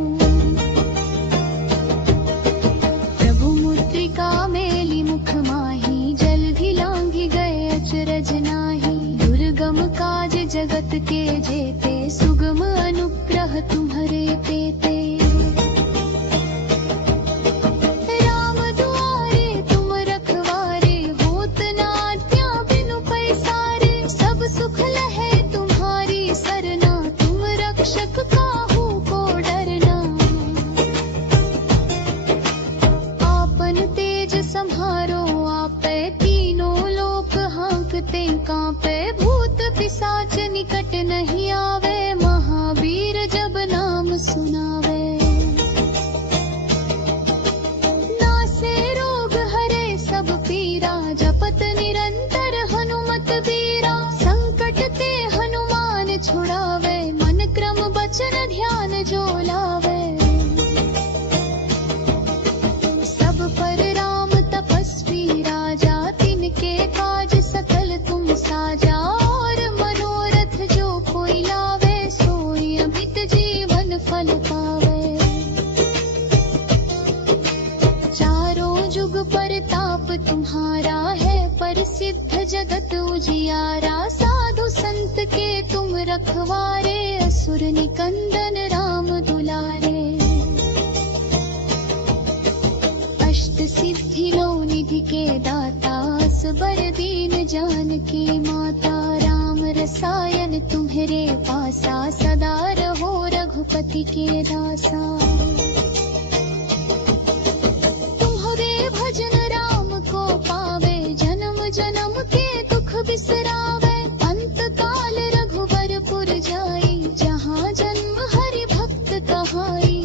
प्रभु मुद्रिका मेलि मुख माहि। जल्दि लांघि गए अचरज नाहि। दुर्गम काज जगत के जेते। सुगम अनुग्रह तुम्हरे तेते। राम दुआरे तुम रखवारे। होत न आज्ञा बिनु पैसारे। सब सुख लहै तुम्हारी सरना। तुम रक्षक काहू को डरना। आपन तेज सम्हारो आपै। तीनों लोक हांकते कांपै। भूत पिशाच निकट नहीं आवे। महावीर जब नाम सुनावे। नासे रोग हरे सब पीरा। जपत निरंतर हनुमत बीरा। संकट ते हनुमान छुड़ावे। मन क्रम वचन ध्यान जो लावे। सब पर राम तपस्वी राजा। तिनके काज सकल तुम साजा। और मनोरथ जो कोई लावे। सोई अमित जीवन फल पावे। चारों जुग परताप तुम्हारा है। प्रसिद्ध जगत उजियारा। साधु संत के तुम रखवारे। असुर निकंदन राम दुलारे। अष्ट सिद्धि नौ निधि के दाता। असबर दीन जानकी माता। राम रसायन तुम्हरे पासा। सदा रहो रघुपति के दासा। तुम्हारे भजन राम को पावे। जन्म जन्म के दुख बिसरावे। अंत काल रघुबर पुर जाई। जहाँ जन्म हरि भक्त कहाई।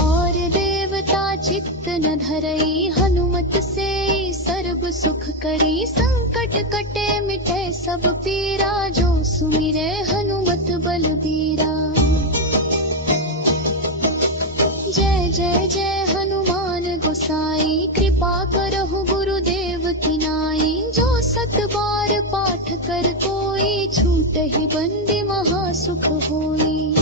और देवता चित्त न धरई। हनुमत से सर्व सुख करी। संकट कटे मिटे सब पीरा। जो सुमिरे हनुमत बलबीरा। जय जय जय हनुमान गोसाई। कृपा करहु गुरुदेव की नाई। बहुत बार पाठ कर कोई, छूटहि बंदी महासुख होई।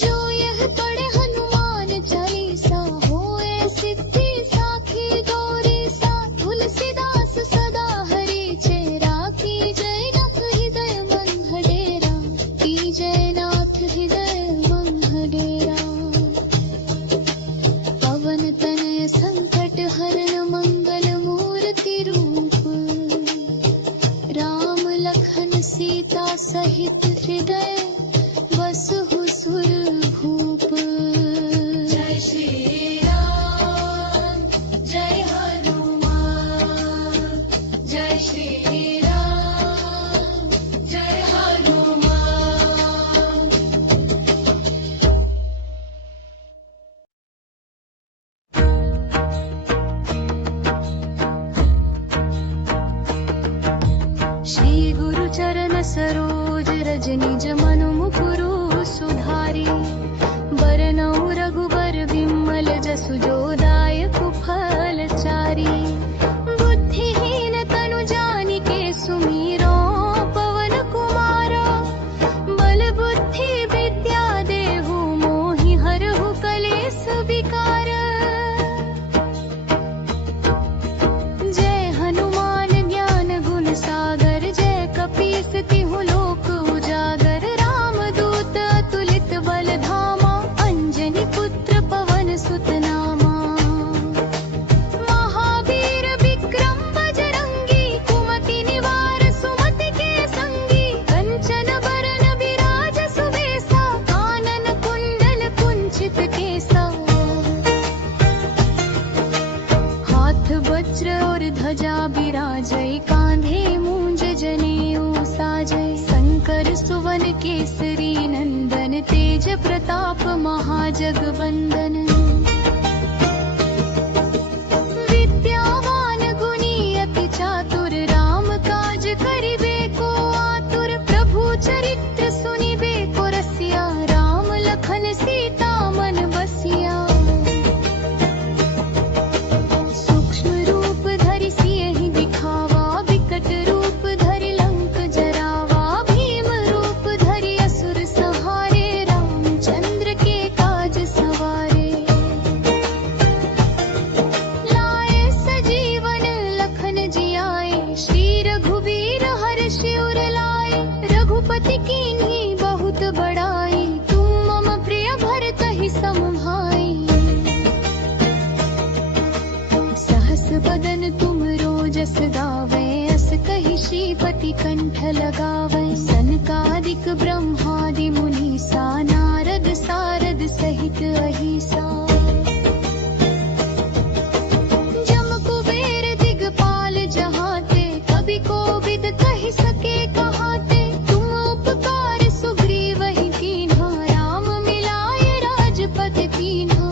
जो यह पढ़े हनुमान चालीसा, होए सिद्धि साखी गौरी सा। तुलसीदास सदा हरि चेरा, की जय नाथ हृदय मन डेरा, की जय नाथ हृदय मन डेरा। पवन तनय संकट हरण मंगल मूर्ति रूप, राम लखन सीता सहित हृदय बसहु सुरभूप। जय श्री राम जय हनुमान, जय श्री राम जय हनुमान। श्री गुरु चरण सरोज रज निज मनु मुकुरु सुधारी, बरनउँ रघुबर विमल जसु जो दायक फल चारी। बुद्धिहीन तनु जानिके सुमिरो, पवन कुमारो बल बुद्धि विद्या देहु, मोहि हरहु कलेस विकार। जय हनुमान ज्ञान गुण सागर, जय कपीस तिहु लोक उजागर। रामदूत अतुलित बल धामा, अंजनी पुत्र पवन सुत नामा। महावीर विक्रम बजरंगी, कुमति निवार सुमति के संगी। कंचन बरन विराज सुबेसा, कानन कुंडल कुंचित केसा। हाथ वज्र और ध्वजा बिराजै, कांधे मूंज जनेऊ साजै। शंकर सुवन केसरी नंदन, तेज प्रताप महाजगवंदन। विद्यावान गुणी अति चातुर, राम काज करिबे को आतुर। प्रभु चरित्र सुनिबे को रसिया, राम लखन सीता मन बसिया। सूक्ष्म रूप धरि सियहि दिखावा, विकट रूप धरि लंक जरावा। भीम रूप धरि असुर संहारे, रामचंद्र के काज सवारे। लाए सजीवन लखन जियाए, श्री रघुवीर हर्षि उर लाए। रघुपति कीन्ही बहुत बड़ाई, तुम मम प्रिय भरतहि सम भाई। सहस बदन तुम रोजस गावै, अस कहि श्रीपति कंठ लगावै। सनकादिक ब्रह्मादि मुनीसा, नारद सारद सहित अहिसा। जम कुबेर दिगपाल जहाते, कवि कोविद कहि सके कहाते। तुम उपकार सुग्रीवहि कीन्हा, राम मिलाय राजपद कीन्हा।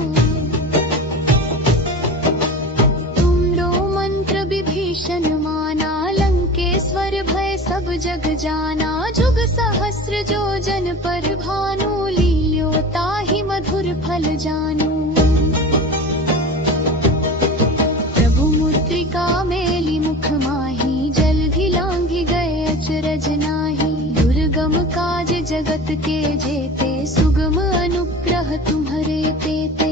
तुमरो मंत्र विभीषण माना, लंकेश्वर भय सब जग जाना। जुग सहस्र जो जन पर भानु, लील्यो ताहि मधुर फल जानू। प्रभु मुद्रिका मेली मुख माहि, जल्दी लांघि गए अचरज नाही। दुर्गम काज जगत के जेते, सुगम अनुग्रह तुम्हरे तेते।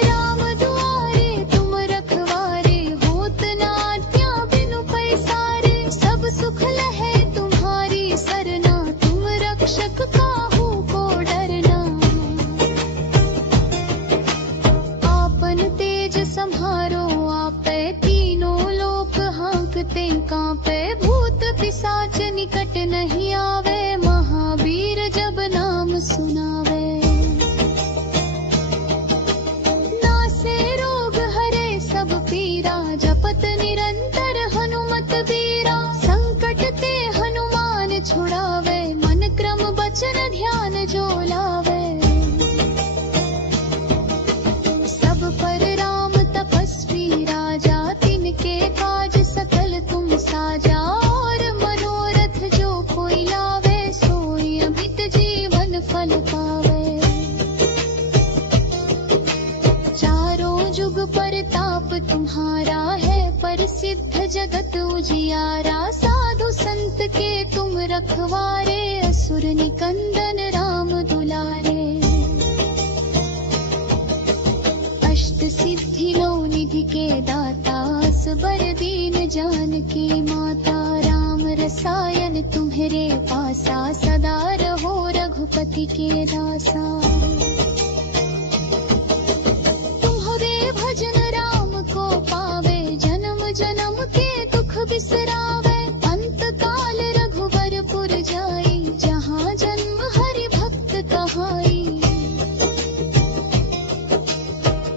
राम दुआरे तुम रखवारे, होत न आज्ञा बिनु पैसारे। सब सुख लहै तुम्हारी सरना, तुम रक्षक काहू को डरना। आपन तेज सम्हारो आपै, तीनों लोक हांकते कांपै। भूत पिशाच निकट नहीं आवे, महावीर जब नाम सुनावे। नासे रोग हरे सब पीरा, जपत निरंतर हनुमत बीरा। संकट ते हनुमान छुड़ावे, मन क्रम बचन ध्यान जो लावे। सब पर राम तपस्वी राजा, तिनके काज सकल तुम साजा। और मनोरथ जो कोई लावे, जगत उजियारा, साधु संत के तुम रखवारे, असुर निकंदन राम दुलारे। अष्ट सिद्धि नौ निधि के दाता, असबर दीन जानकी माता, राम रसायन तुम्हारे पासा, सदा रहो रघुपति के दासा। तुम्हारे भजन राम को पावे, जन्म जन्म के दुख बिसरावे, अंत काल रघुबरपुर जाई, जहाँ जन्म हरि भक्त कहाई।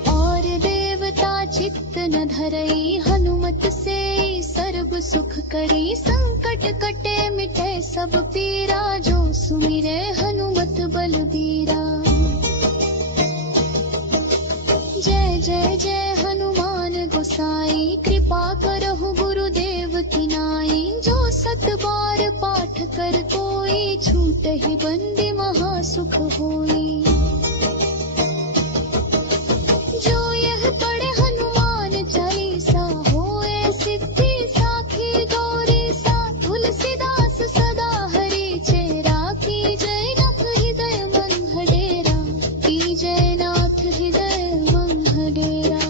और देवता चित्त न धरई, हनुमत से सर्व सुख करी, संकट कटे मिटे सब पीरा, जो सुमिरे हनुमत बलबीरा। जय जय जय हनुमान गोसाई, कृपा करहु गुरुदेव की नाई, जो सत बार पाठ कर कोई, छूटहि बंदी महासुख होई। जो यह पढ़े हनुमान चालीसा, होए सिद्धि साखी गौरीसा, तुलसीदास सदा हरि चेरा, की जय नाथ हृदय मन डेरा, की जय नाथ हृदय मन डेरा।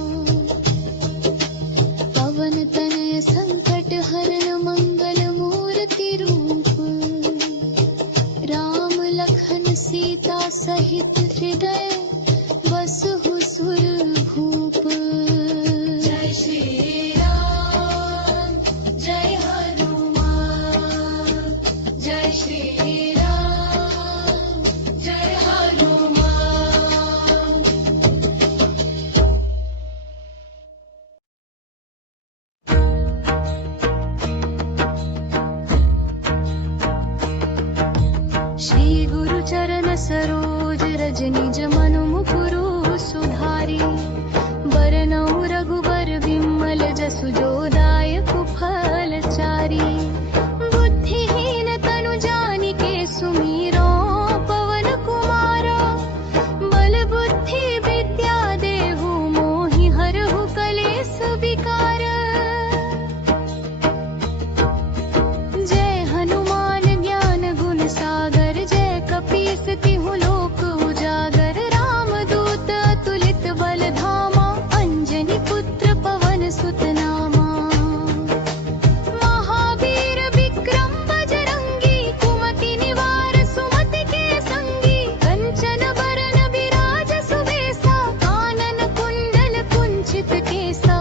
पवन तनय संकट हरण मंगल मूर्ति रूप, राम लखन सीता सहित हृदय बसहु सुरभूप। जय श्री राम जय हनुमान, जय श्री राम जय हनुमान। श्री गुरु चरण सरोज रज निज मनु मुकुरु सुधारी, बरनउँ रघुबर विमल जसु जो दायकु फल चारी। बुद्धिहीन तनु जानिके सुमिरो, पवन कुमारो, बल बुद्धि विद्या देहु, मोहि हरहु कलेस विकार। जय हनुमान ज्ञान गुण सागर, जय कपीस तिहु लोक उजागर। रामदूत अतुलित बल धामा, अंजनी पुत्र पवन सुत नामा। महावीर विक्रम बजरंगी, कुमति निवार सुमति के संगी। कंचन बरन विराज सुबेसा, कानन कुंडल कुंचित केसा।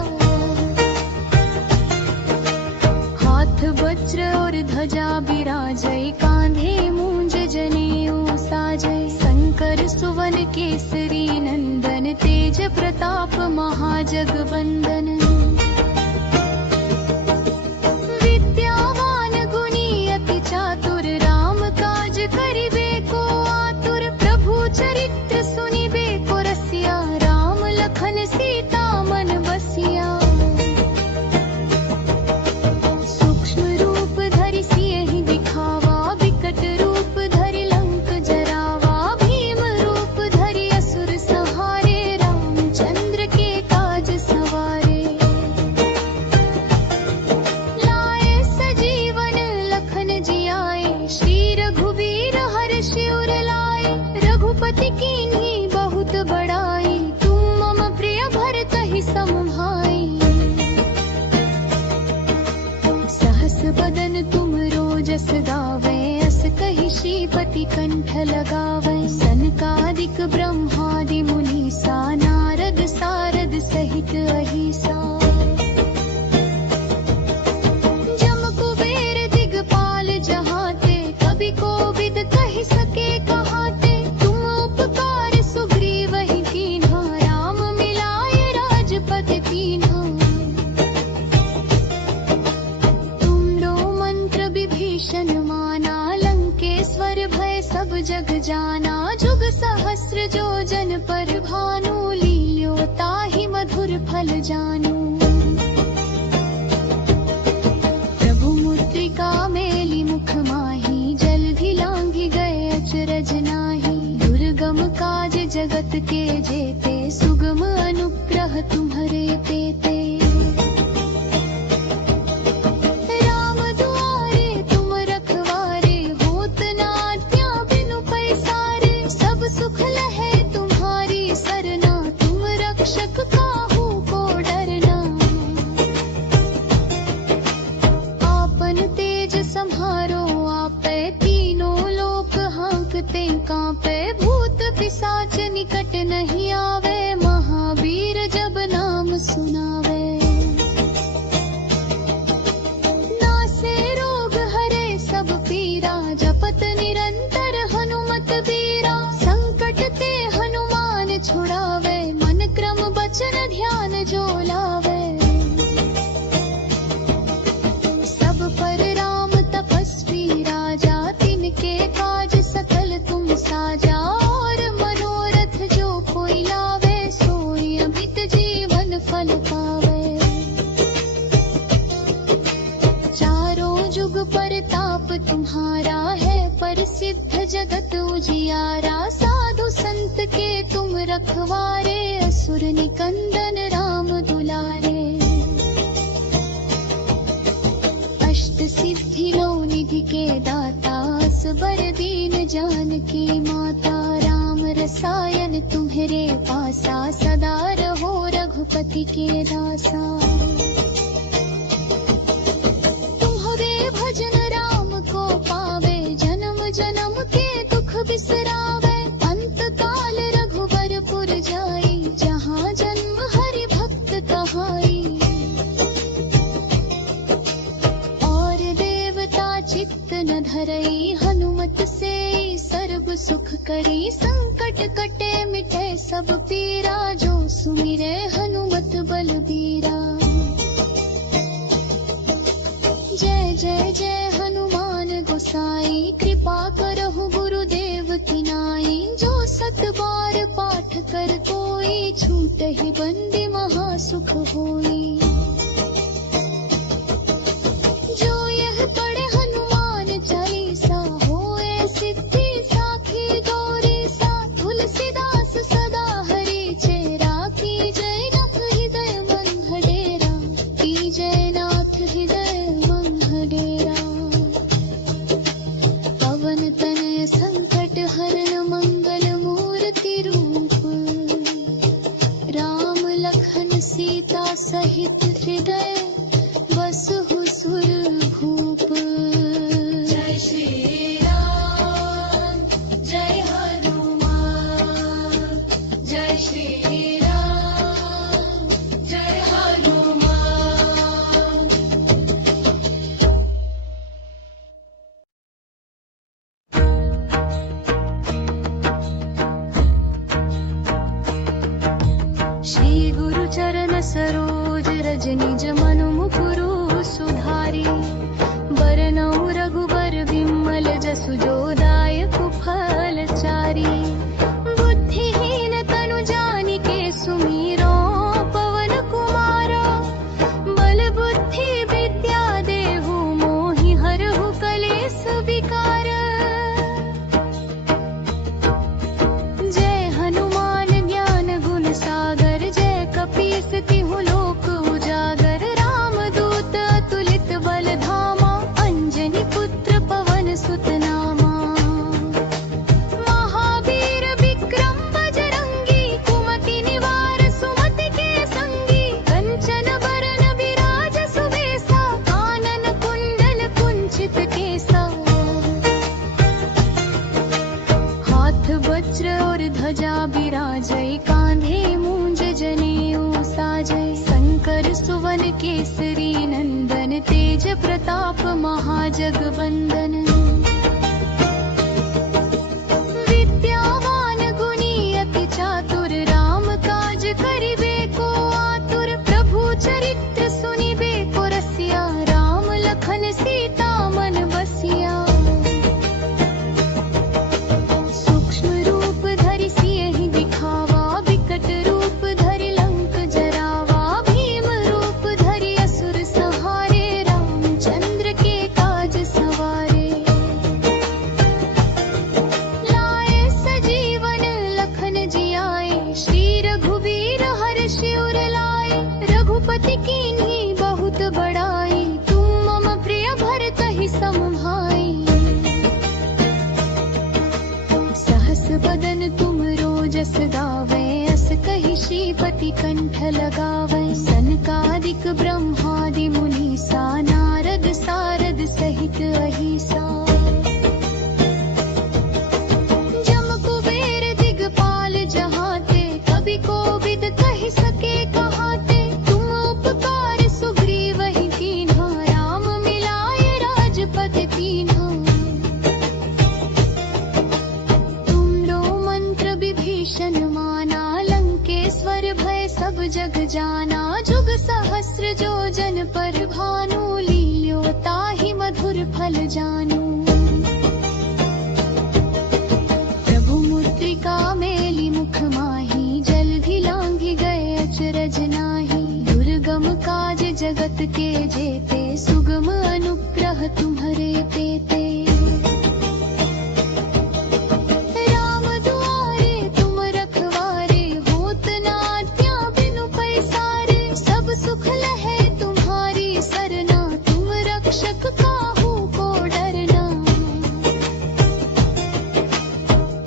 हाथ वज्र और ध्वजा बिराजै, कांधे मूंज जनेऊ साजै। शंकर सुवन केसरी नंदन, तेज प्रताप महाजगवंदन। विद्यावान गुणी अति चातुर, राम काज करिबे को आतुर। प्रभु चरित्र सुनिबे को रसिया, राम लखन सीता मन बसिया। सूक्ष्म रूप धरि सियहि दिखावा, विकट रूप धरि लंक जरावा। भीम रूप धरि असुर संहारे, रामचंद्र के काज सवारे। लाए सजीवन लखन जियाए, श्री रघुबीर हर्षि उर लाए। रघुपति कीन्ही बहुत बड़ाई, तुम मम प्रिय भरतहि सम भाई। सहस बदन तुम रोजस गावे, अस कहि श्रीपति कंठ लगावे। सनकादिक ब्रह्मादि मुनीसा, नारद सारद सहित अहिसा। जम कुबेर दिगपाल जहाते, कवि कोविद कहि सके कहाते। तुम उपकार सुग्रीवहि कीन्हा, राम मिलाए राजपद दीन्हा। तुमरो मंत्र विभीषण माना, लंकेश्वर भय सब जग जाना। जुग सहस्र जो जन पर भानु, लील्यो ताहि मधुर फल जानू। प्रभु मुद्रिका मेली मुख माही, जल्दि लांघि गए अचरज नाही। दुर्गम काज जगत के जेते, सुगम अनुग्रह तुम्हारे तेते। तुम्हारो आपे, तीनों लोक हाँकते कांपे, भूत पिशाच निकट नहीं आवे, महावीर जब नाम सुनावे। नासे रोग हरे सब पीरा, जपत निरंतर हनुमत बीरा, संकट ते हनुमान छुड़ावे, मन क्रम बचन ध्यान जो लावे। सब पर राम तपस्वी राजा, तिनके काज सकल तुम साजा, और मनोरथ जो कोई लावे, सोई अमित जीवन फल पावे। चारों जुग परताप तुम्हारा है, प्रसिद्ध जगत उजियारा, साधु संत के तुम रखवारे, असुर निकंदन राम दुलारे। अष्ट सिद्धि नौ निधि के दाता, असबर दीन जानकी माता, राम रसायन तुम्हारे पासा, सदा रहो रघुपति के दासा। तुम्हारे भजन राम को पावे, जन्म जन्म के दुख बिसरावे, अंत काल रघुबरपुर जाई, जहाँ जन्म हरि भक्त कहाई। और देवता चित्त न धरई, हनुमत से सर्व सुख करी, संकट कटे मिटे सब पीरा, जो सुमिरे हनुमत बलबीरा। जय जय जय हनुमान गोसाई, कृपा करहु गुरुदेव की नाई, जो सत बार पाठ कर कोई, छूटहि बंदी महा सुख होई। जो यह पढ़े हनुमान चालीसा, होए सिद्धि साखी गौरी सा, तुलसीदास सदा हरि चेरा, की जय नाथ हृदय मन हडेरा, की जय नाथ हृदय मन हडेरा। पवन तनय संकट हरण मंगल मूर्ति रूप, राम लखन सीता सहित हृदय बसहु सुरभूप। जय श्री राम जय हनुमान, जय श्री राम जय हनुमान। श्री गुरु चरण सरोज रज निज मनु मुकुरु सुधारी, बरनउँ रघुबर विमल जसु जो दायक फल चारी। बुद्धिहीन तनु जानिके सुमिरो, पवन कुमारो, बल बुद्धि विद्या देहु, मोहि हरहु कलेस विकार। जय हनुमान ज्ञान गुण सागर, जय कपीस तिहु लोक उजागर, रामदूत अतुलित बल धामा, अंजनी पुत्र पवन सुत नामा। महावीर विक्रम बजरंगी, कुमति निवार सुमति के संगी, कंचन बरन विराज सुबेसा, कानन कुंडल कुंचित केसा। हाथ वज्र और ध्वजा बिराजै, कांधे मूंज जनेऊ साजै, शंकर सुवन केसरी नंदन, तेज प्रताप महाजगवंदन। विद्यावान गुणी अति चातुर, राम काज करिबे को आतुर, प्रभु चरित्र सुनिबे को रसिया, राम लखन सीता मन बसिया। सूक्ष्म रूप धरि सियहि दिखावा, विकट रूप धरि लंक जरावा, भीम रूप धरि असुर संहारे, रामचंद्र के काज सवारे। लाए सजीवन लखन जियाए, श्री रघुवीर हर्षि उर लाए, रघुपति कीन्ही बहुत बड़ाई, तुम मम प्रिय भरतहि सम भाई। सहस बदन तुम रोजस गावे, अस कहि श्रीपति कंठ लगावे, सनकादिक ब्रह्मादि मुनीसा, नारद सारद सहित वही सा। जम कुबेर दिगपाल जहाते, कभी कोविद कह सके कहाते। तुम उपकार सुग्रीव ही कीन्हा, राम मिलाए राजपद दीन्हा। तुमरो मंत्र विभीषण माना, लंकेश्वर भय सब जग जाना। जुग सहस्र जो जन पर भानु, लील्यो ताहि मधुर फल जानू। प्रभु मुद्रिका मेली मुख माही, जल भी लांघि गए अचरज नाही। दुर्गम काज जगत के जेते, सुगम अनुग्रह तुम्हरे पेते। राम दुआरे तुम रखवारे, होत न आज्ञा बिनु पैसारे। सब सुख लहे तुम्हारी सरना, तुम रक्षक काहू को डरना।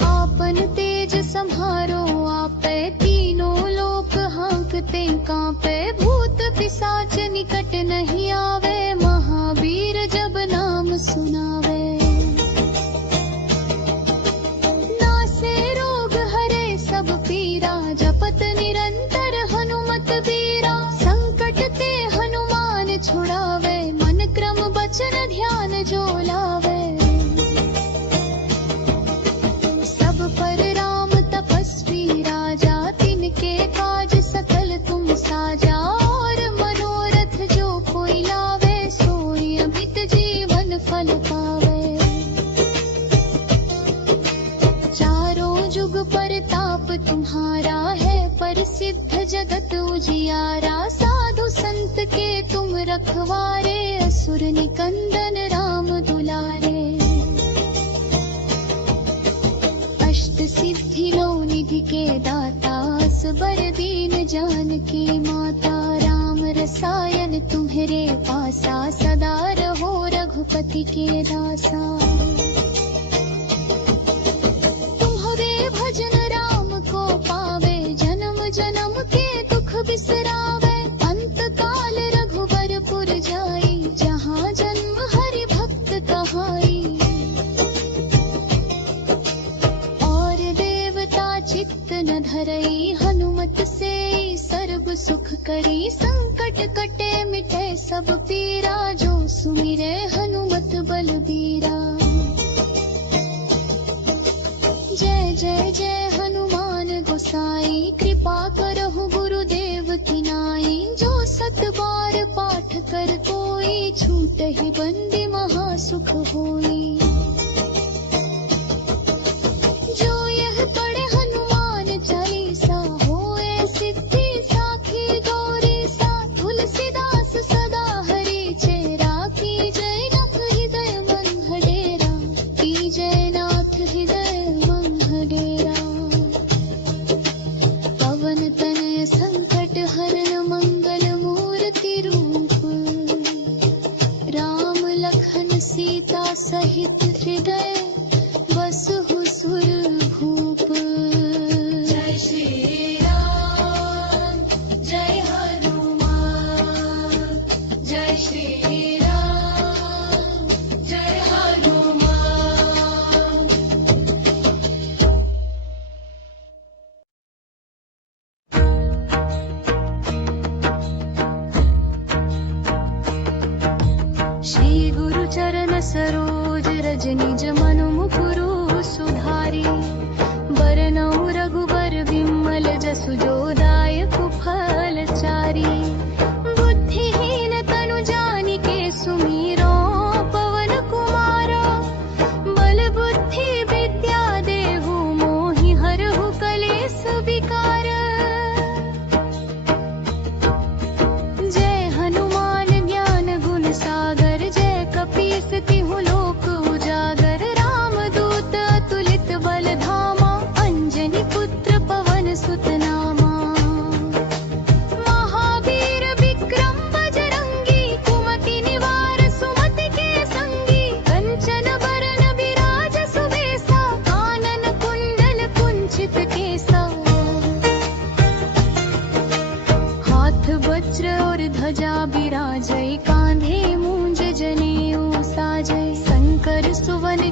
आपन तेज सम्हारो आपै, तीनों लोक हाँकते कांपे। भूत पिशाच निकट नहीं आवे, महावीर जब नाम सुनावे। नासे रोग हरे सब पीरा, जपत निरंतर हनुमत बीरा। संकट ते हनुमान छुड़ावे, मन क्रम वचन ध्यान जो लावे। सब पर राम तपस्वी राजा, तिनके काज सकल तुम साजा। और मनोरथ जो कोई लावे, सोई अमित जीवन फल पावे। चारों जुग परताप तुम्हारा है, प्रसिद्ध जगत उजियारा। साधु संत के तुम रखवारे, असुर निकंदन राम दुलारे। अष्ट सिद्धि नौ निधि के दाता, असबर दीन जानकी माता। राम रसायन तुम्हरे पासा, सदा रहो रघुपति के दासा। तुम्हारे भजन राम को पावे, जन्म जन्म के दुख बिसरावे। अंत काल रघुबर पुर जाई, जहाँ जन्म हरि भक्त कहाई। और देवता चित्त न धरई, हनुमत से सर्व सुख करी। संकट कटे मिटे सब पीरा, जो सुमिरे हनुमत बलबीरा। जय जय जय हनुमान गोसाई, कृपा करहु गुरुदेव की नाई। जो सत बार पाठ कर कोई, छूटहि बंदी महा सुख होई। जो यह पढ़े हनुमान चालीसा, होए सिद्धि साखी गौरी सा। तुलसीदास सदा हरि चेरा, की जय नाथ हृदय मन डेरा। की जय नाथ हृदय मन डेरा। पवन तनय संकट हरन, मंगल मूर्ति रूप। राम लखन सीता सहित हृदय, बसहु सुरभूप। जय श्री राम जय हनुमान, जय श्री राम जय हनुमान। श्री गुरु चरण सरोज रज, निज मनु मुकुरु सुधारी। बरनउँ रघुबर विमल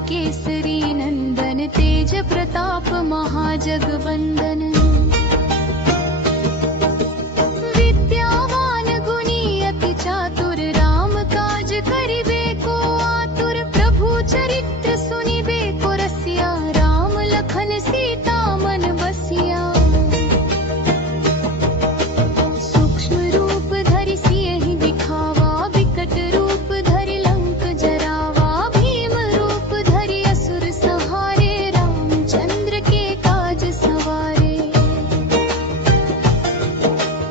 केसरी नंदन तेज प्रताप महाजगवंदन विद्यावान गुणी अति चातुर राम काज करिबे को आतुर प्रभु चरित्र सुनिबे को रसिया राम लखन सीता मन बसिया सूक्ष्म रूप धरि सियहि दिखावा विकट रूप धरि लंक जरावा भीम रूप धरि असुर सहारे रामचंद्र के काज सवारे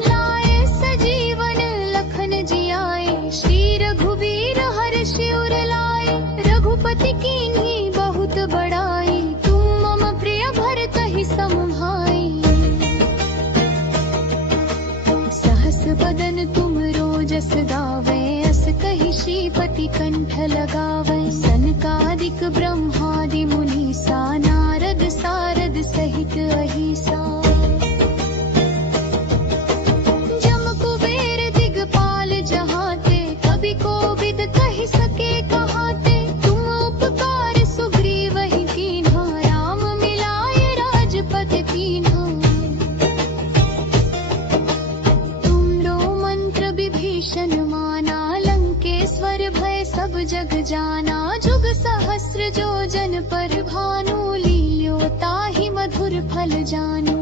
लाए सजीवन लखन जियाए श्री रघुवीर हर्षि उर लाए रघुपति कीन्ही बहुत बड़ाई तुम मम प्रिय भरतहि सम भाई सहस बदन तुम रोजस गावे अस कहि श्रीपति कंठ लगावे सनकादिक ब्रह्मादि मुनीसा नारद सारद सहित अहिसा जम कुबेर दिगपाल जहाते कवि कोविद कहि सके कहाते तुम उपकार सुग्रीवहि कीन्हा राम मिलाए राजपद कीन्हा तुमरो मंत्र विभीषण माना लंकेश्वर भय सब जग जाना जुग सहस्र जो जन पर भानु लील्यो ताहि मधुर फल जानू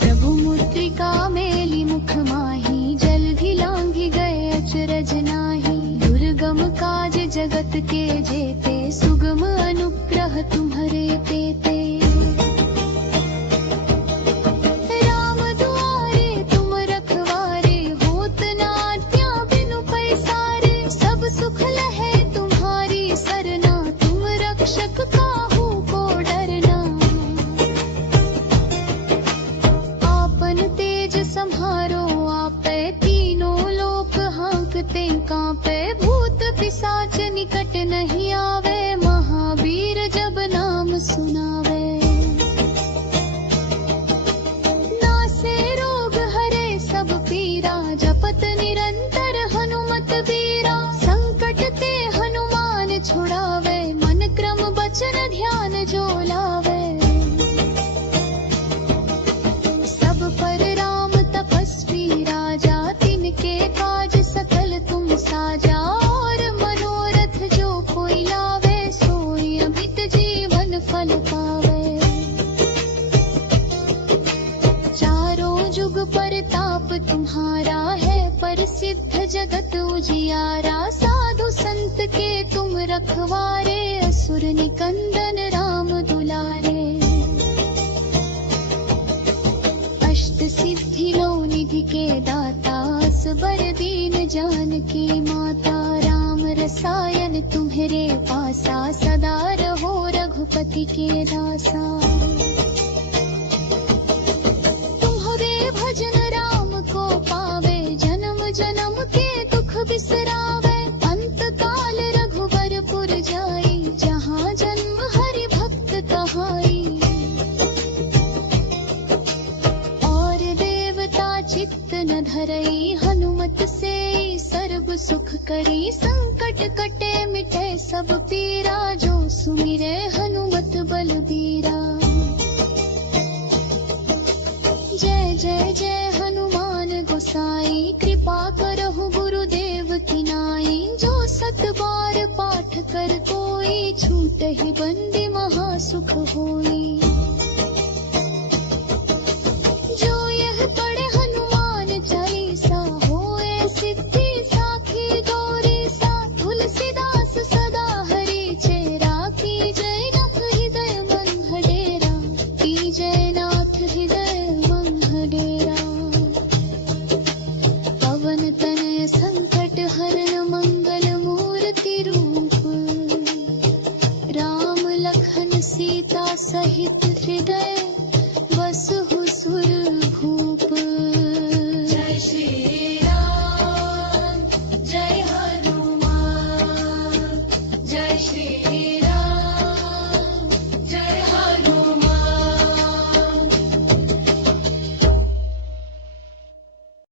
प्रभु मुद्रिका मेली मुख माही जल्दी लांघि गए अचरज नाही दुर्गम काज जगत के जेते सुगम अनुग्रह तुम्हारे पेते राम दुआरे तुम रखवारे होत न आज्ञा बिनु पैसारे सब सुख लहे तुम्हारी सरना तुम रक्षक काहू को डरना आपन तेज सम्हारो आपै तीनों लोक हाँकते कांपे भूत पिशाच निकट नहीं आवे महावीर जब नाम सुनावे नासे रोग हरे सब पीरा जपत निरंतर हनुमत बीरा संकट ते हनुमान छुड़ावे मन क्रम बचन ध्यान जो लावे सब पर राम तपस्वी राजा तिनके काज सकल तुम साजा और मनोरथ जो कोई लावे सोई अमित जीवन फल पावे चारों जुग परताप तुम्हारा है प्रसिद्ध जगत उजियारा साधु संत के तुम रखवारे असुर निकंदन राम दुलारे अष्ट सिद्धि लो निधि के दाता असबर दीन जानकी माता राम रसायन तुम्हारे पासा सदा रहो रघुपति के दासा तुम्हारे भजन राम को पावे जन्म जन्म के दुख बिसरावे अंत काल रघुबर पुर जाई जहाँ जन्म हरि भक्त कहाई और देवता चित्त न धरई हनुमत से सर्व सुख करी संकट कटे मिटे सब पीरा जो सुमिरे हनुमत बलबीरा जय जय जय हनुमान गोसाई कृपा करहु गुरुदेव की नाई जो सत बार पाठ कर कोई छूटहि बंदी महा सुख होई।